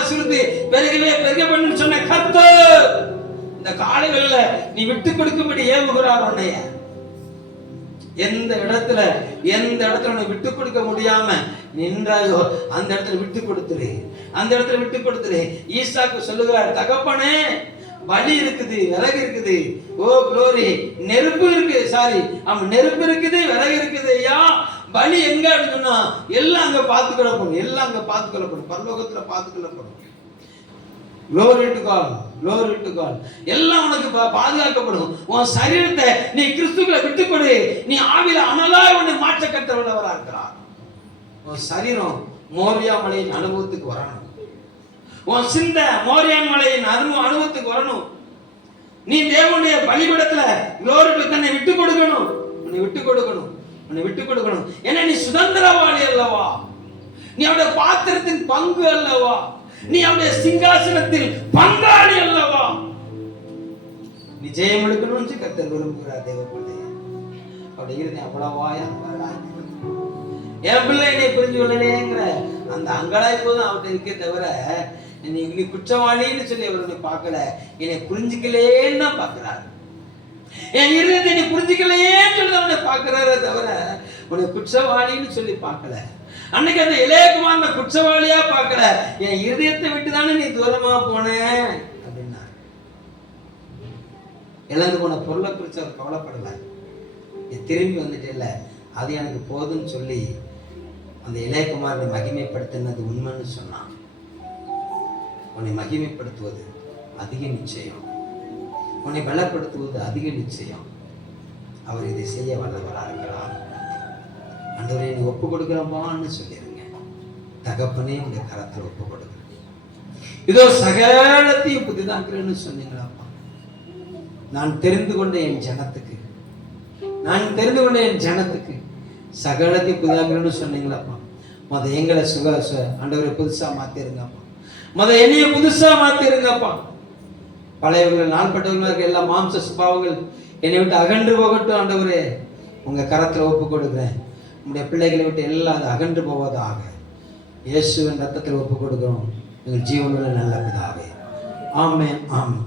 ஆசீர்வதி பெருக பண்ணு சொன்ன கர்த்தர் இந்த காலைகளில நீ விட்டு கொடுக்கும்படி ஏவுகிறார். உன்னைய எந்த இடத்துல உன்னை விட்டு கொடுக்க முடியாம நின்றாயோ அந்த இடத்துல விட்டு கொடுத்துரு, அந்த இடத்துல விட்டு கொடுத்துரு. ஈசாக்கு சொல்லுகிறார், தகப்பனே வலி இருக்குது, விறகு இருக்குது, ஓ குளோரி நெருப்பு இருக்கு, நெருப்பு இருக்குது, விறகு இருக்குது. ஐயா வலி எங்க அப்படின்னா எல்லாம் அங்க பார்த்துக்கொள்ளப்படும், எல்லாம் அங்க பார்த்துக்கொள்ளப்படும், பரலோகத்துல பார்த்துக்கொள்ளப்படும். Glory to God, glory to God. எல்லாம் உனக்கு பாதுகாக்கப்படும். உன் சரீரத்தை நீ கிறிஸ்துவுக்குள்ள விட்டு கொடு. நீ ஆவியில அனலாய் உன்னை மாற்ற கட்டவரவரா இருக்கிறார். உன் சரீரம் மோரியா மலையின் அனுபவத்துக்கு வரணும். உன் சிந்தை மோரியா மலையின் அனுபவத்துக்கு வரணும். நீ தேவனுடைய பலிபீடத்துல glory தன்னை விட்டு கொடுக்கணும். உன்னை விட்டு கொடுக்கணும். ஏன்னா நீ சுதந்திரவாளி அல்லவா? நீ அவருடைய பாத்திரத்தின் பங்கு அல்லவா? நீ அவருடைய சிங்காசனத்தில் பங்காளி அல்லவா? நீ ஜெயம் எடுக்கணும்னு கர்த்தர் விரும்புகிறார். தேவ பிள்ளை அப்படி இருந்தேன் அவ்வளவாய் அங்கலாய்ப்பு. என் பிள்ளை என்னை புரிஞ்சு கொள்ளலேங்கிற அந்த அங்கலாய்ப்பு தான் அவர்கிட்ட இருக்கே தவிர நீ குற்றவாளின்னு சொல்லி அவர் பார்க்கல, என்னை புரிஞ்சுக்கலேன்னு தான் பார்க்கிறார். என் இருதயத்தை நீ புரிஞ்சுக்கலையேன்னு சொல்லி அவனை பார்க்கிறாரே தவிர உன்னை குற்றவாளின்னு சொல்லி பார்க்கல. அன்னைக்கு அந்த இளையகுமாரனை குற்றவாளியா பார்க்கல, என் இருதயத்தை விட்டு தானே நீ தூரமா போன அப்படின்னா. இழந்து போன பொருளை குறித்து அவர் கவலைப்படல. நீ திரும்பி வந்துட்டு இல்லை, அது எனக்கு போதுன்னு சொல்லி அந்த இளையகுமாரனை மகிமைப்படுத்தினது உண்மைன்னு சொன்னான். உன்னை மகிமைப்படுத்துவது அதிக நிச்சயம், உன்னை பலப்படுத்துவது அதிக நிச்சயம். அவர் இதை செய்ய வல்லவராக இருக்கிறார். ஆண்டவரே நீ ஒப்பு கொடுக்கிறப்பான்னு சொல்லிருங்க. தகப்பனே உடைய கரத்தில் ஒப்பு கொடுக்குறேன். இதோ சகலத்தையும் புதிதாக்குறேன்னு சொன்னீங்களாப்பா. நான் தெரிந்து கொண்ட என் ஜனத்துக்கு, நான் தெரிந்து கொண்ட என் ஜனத்துக்கு சகலத்தையும் புதிதாக்குறேன்னு சொன்னீங்களாப்பா. எங்களை ஆண்டவரை புதுசா மாத்திருங்கப்பா. என்னைய புதுசா மாத்திருங்கப்பா. பழையவர்கள் நாள்பட்டவர்களுக்கு எல்லா மாம்ச சுபாவங்கள் என்னை விட்டு அகன்று போகட்டும். ஆண்டவரே உங்க கரத்துல ஒப்பு கொடுக்குறேன். உங்களுடைய பிள்ளைகளை விட்டு எல்லாம் அது அகன்று போவதாக இயேசுவின் ரத்தத்தில் ஒப்பு கொடுக்கிறோம். எங்கள் ஜீவனுள்ள நல்ல பிதாவே. ஆமென். ஆமென்.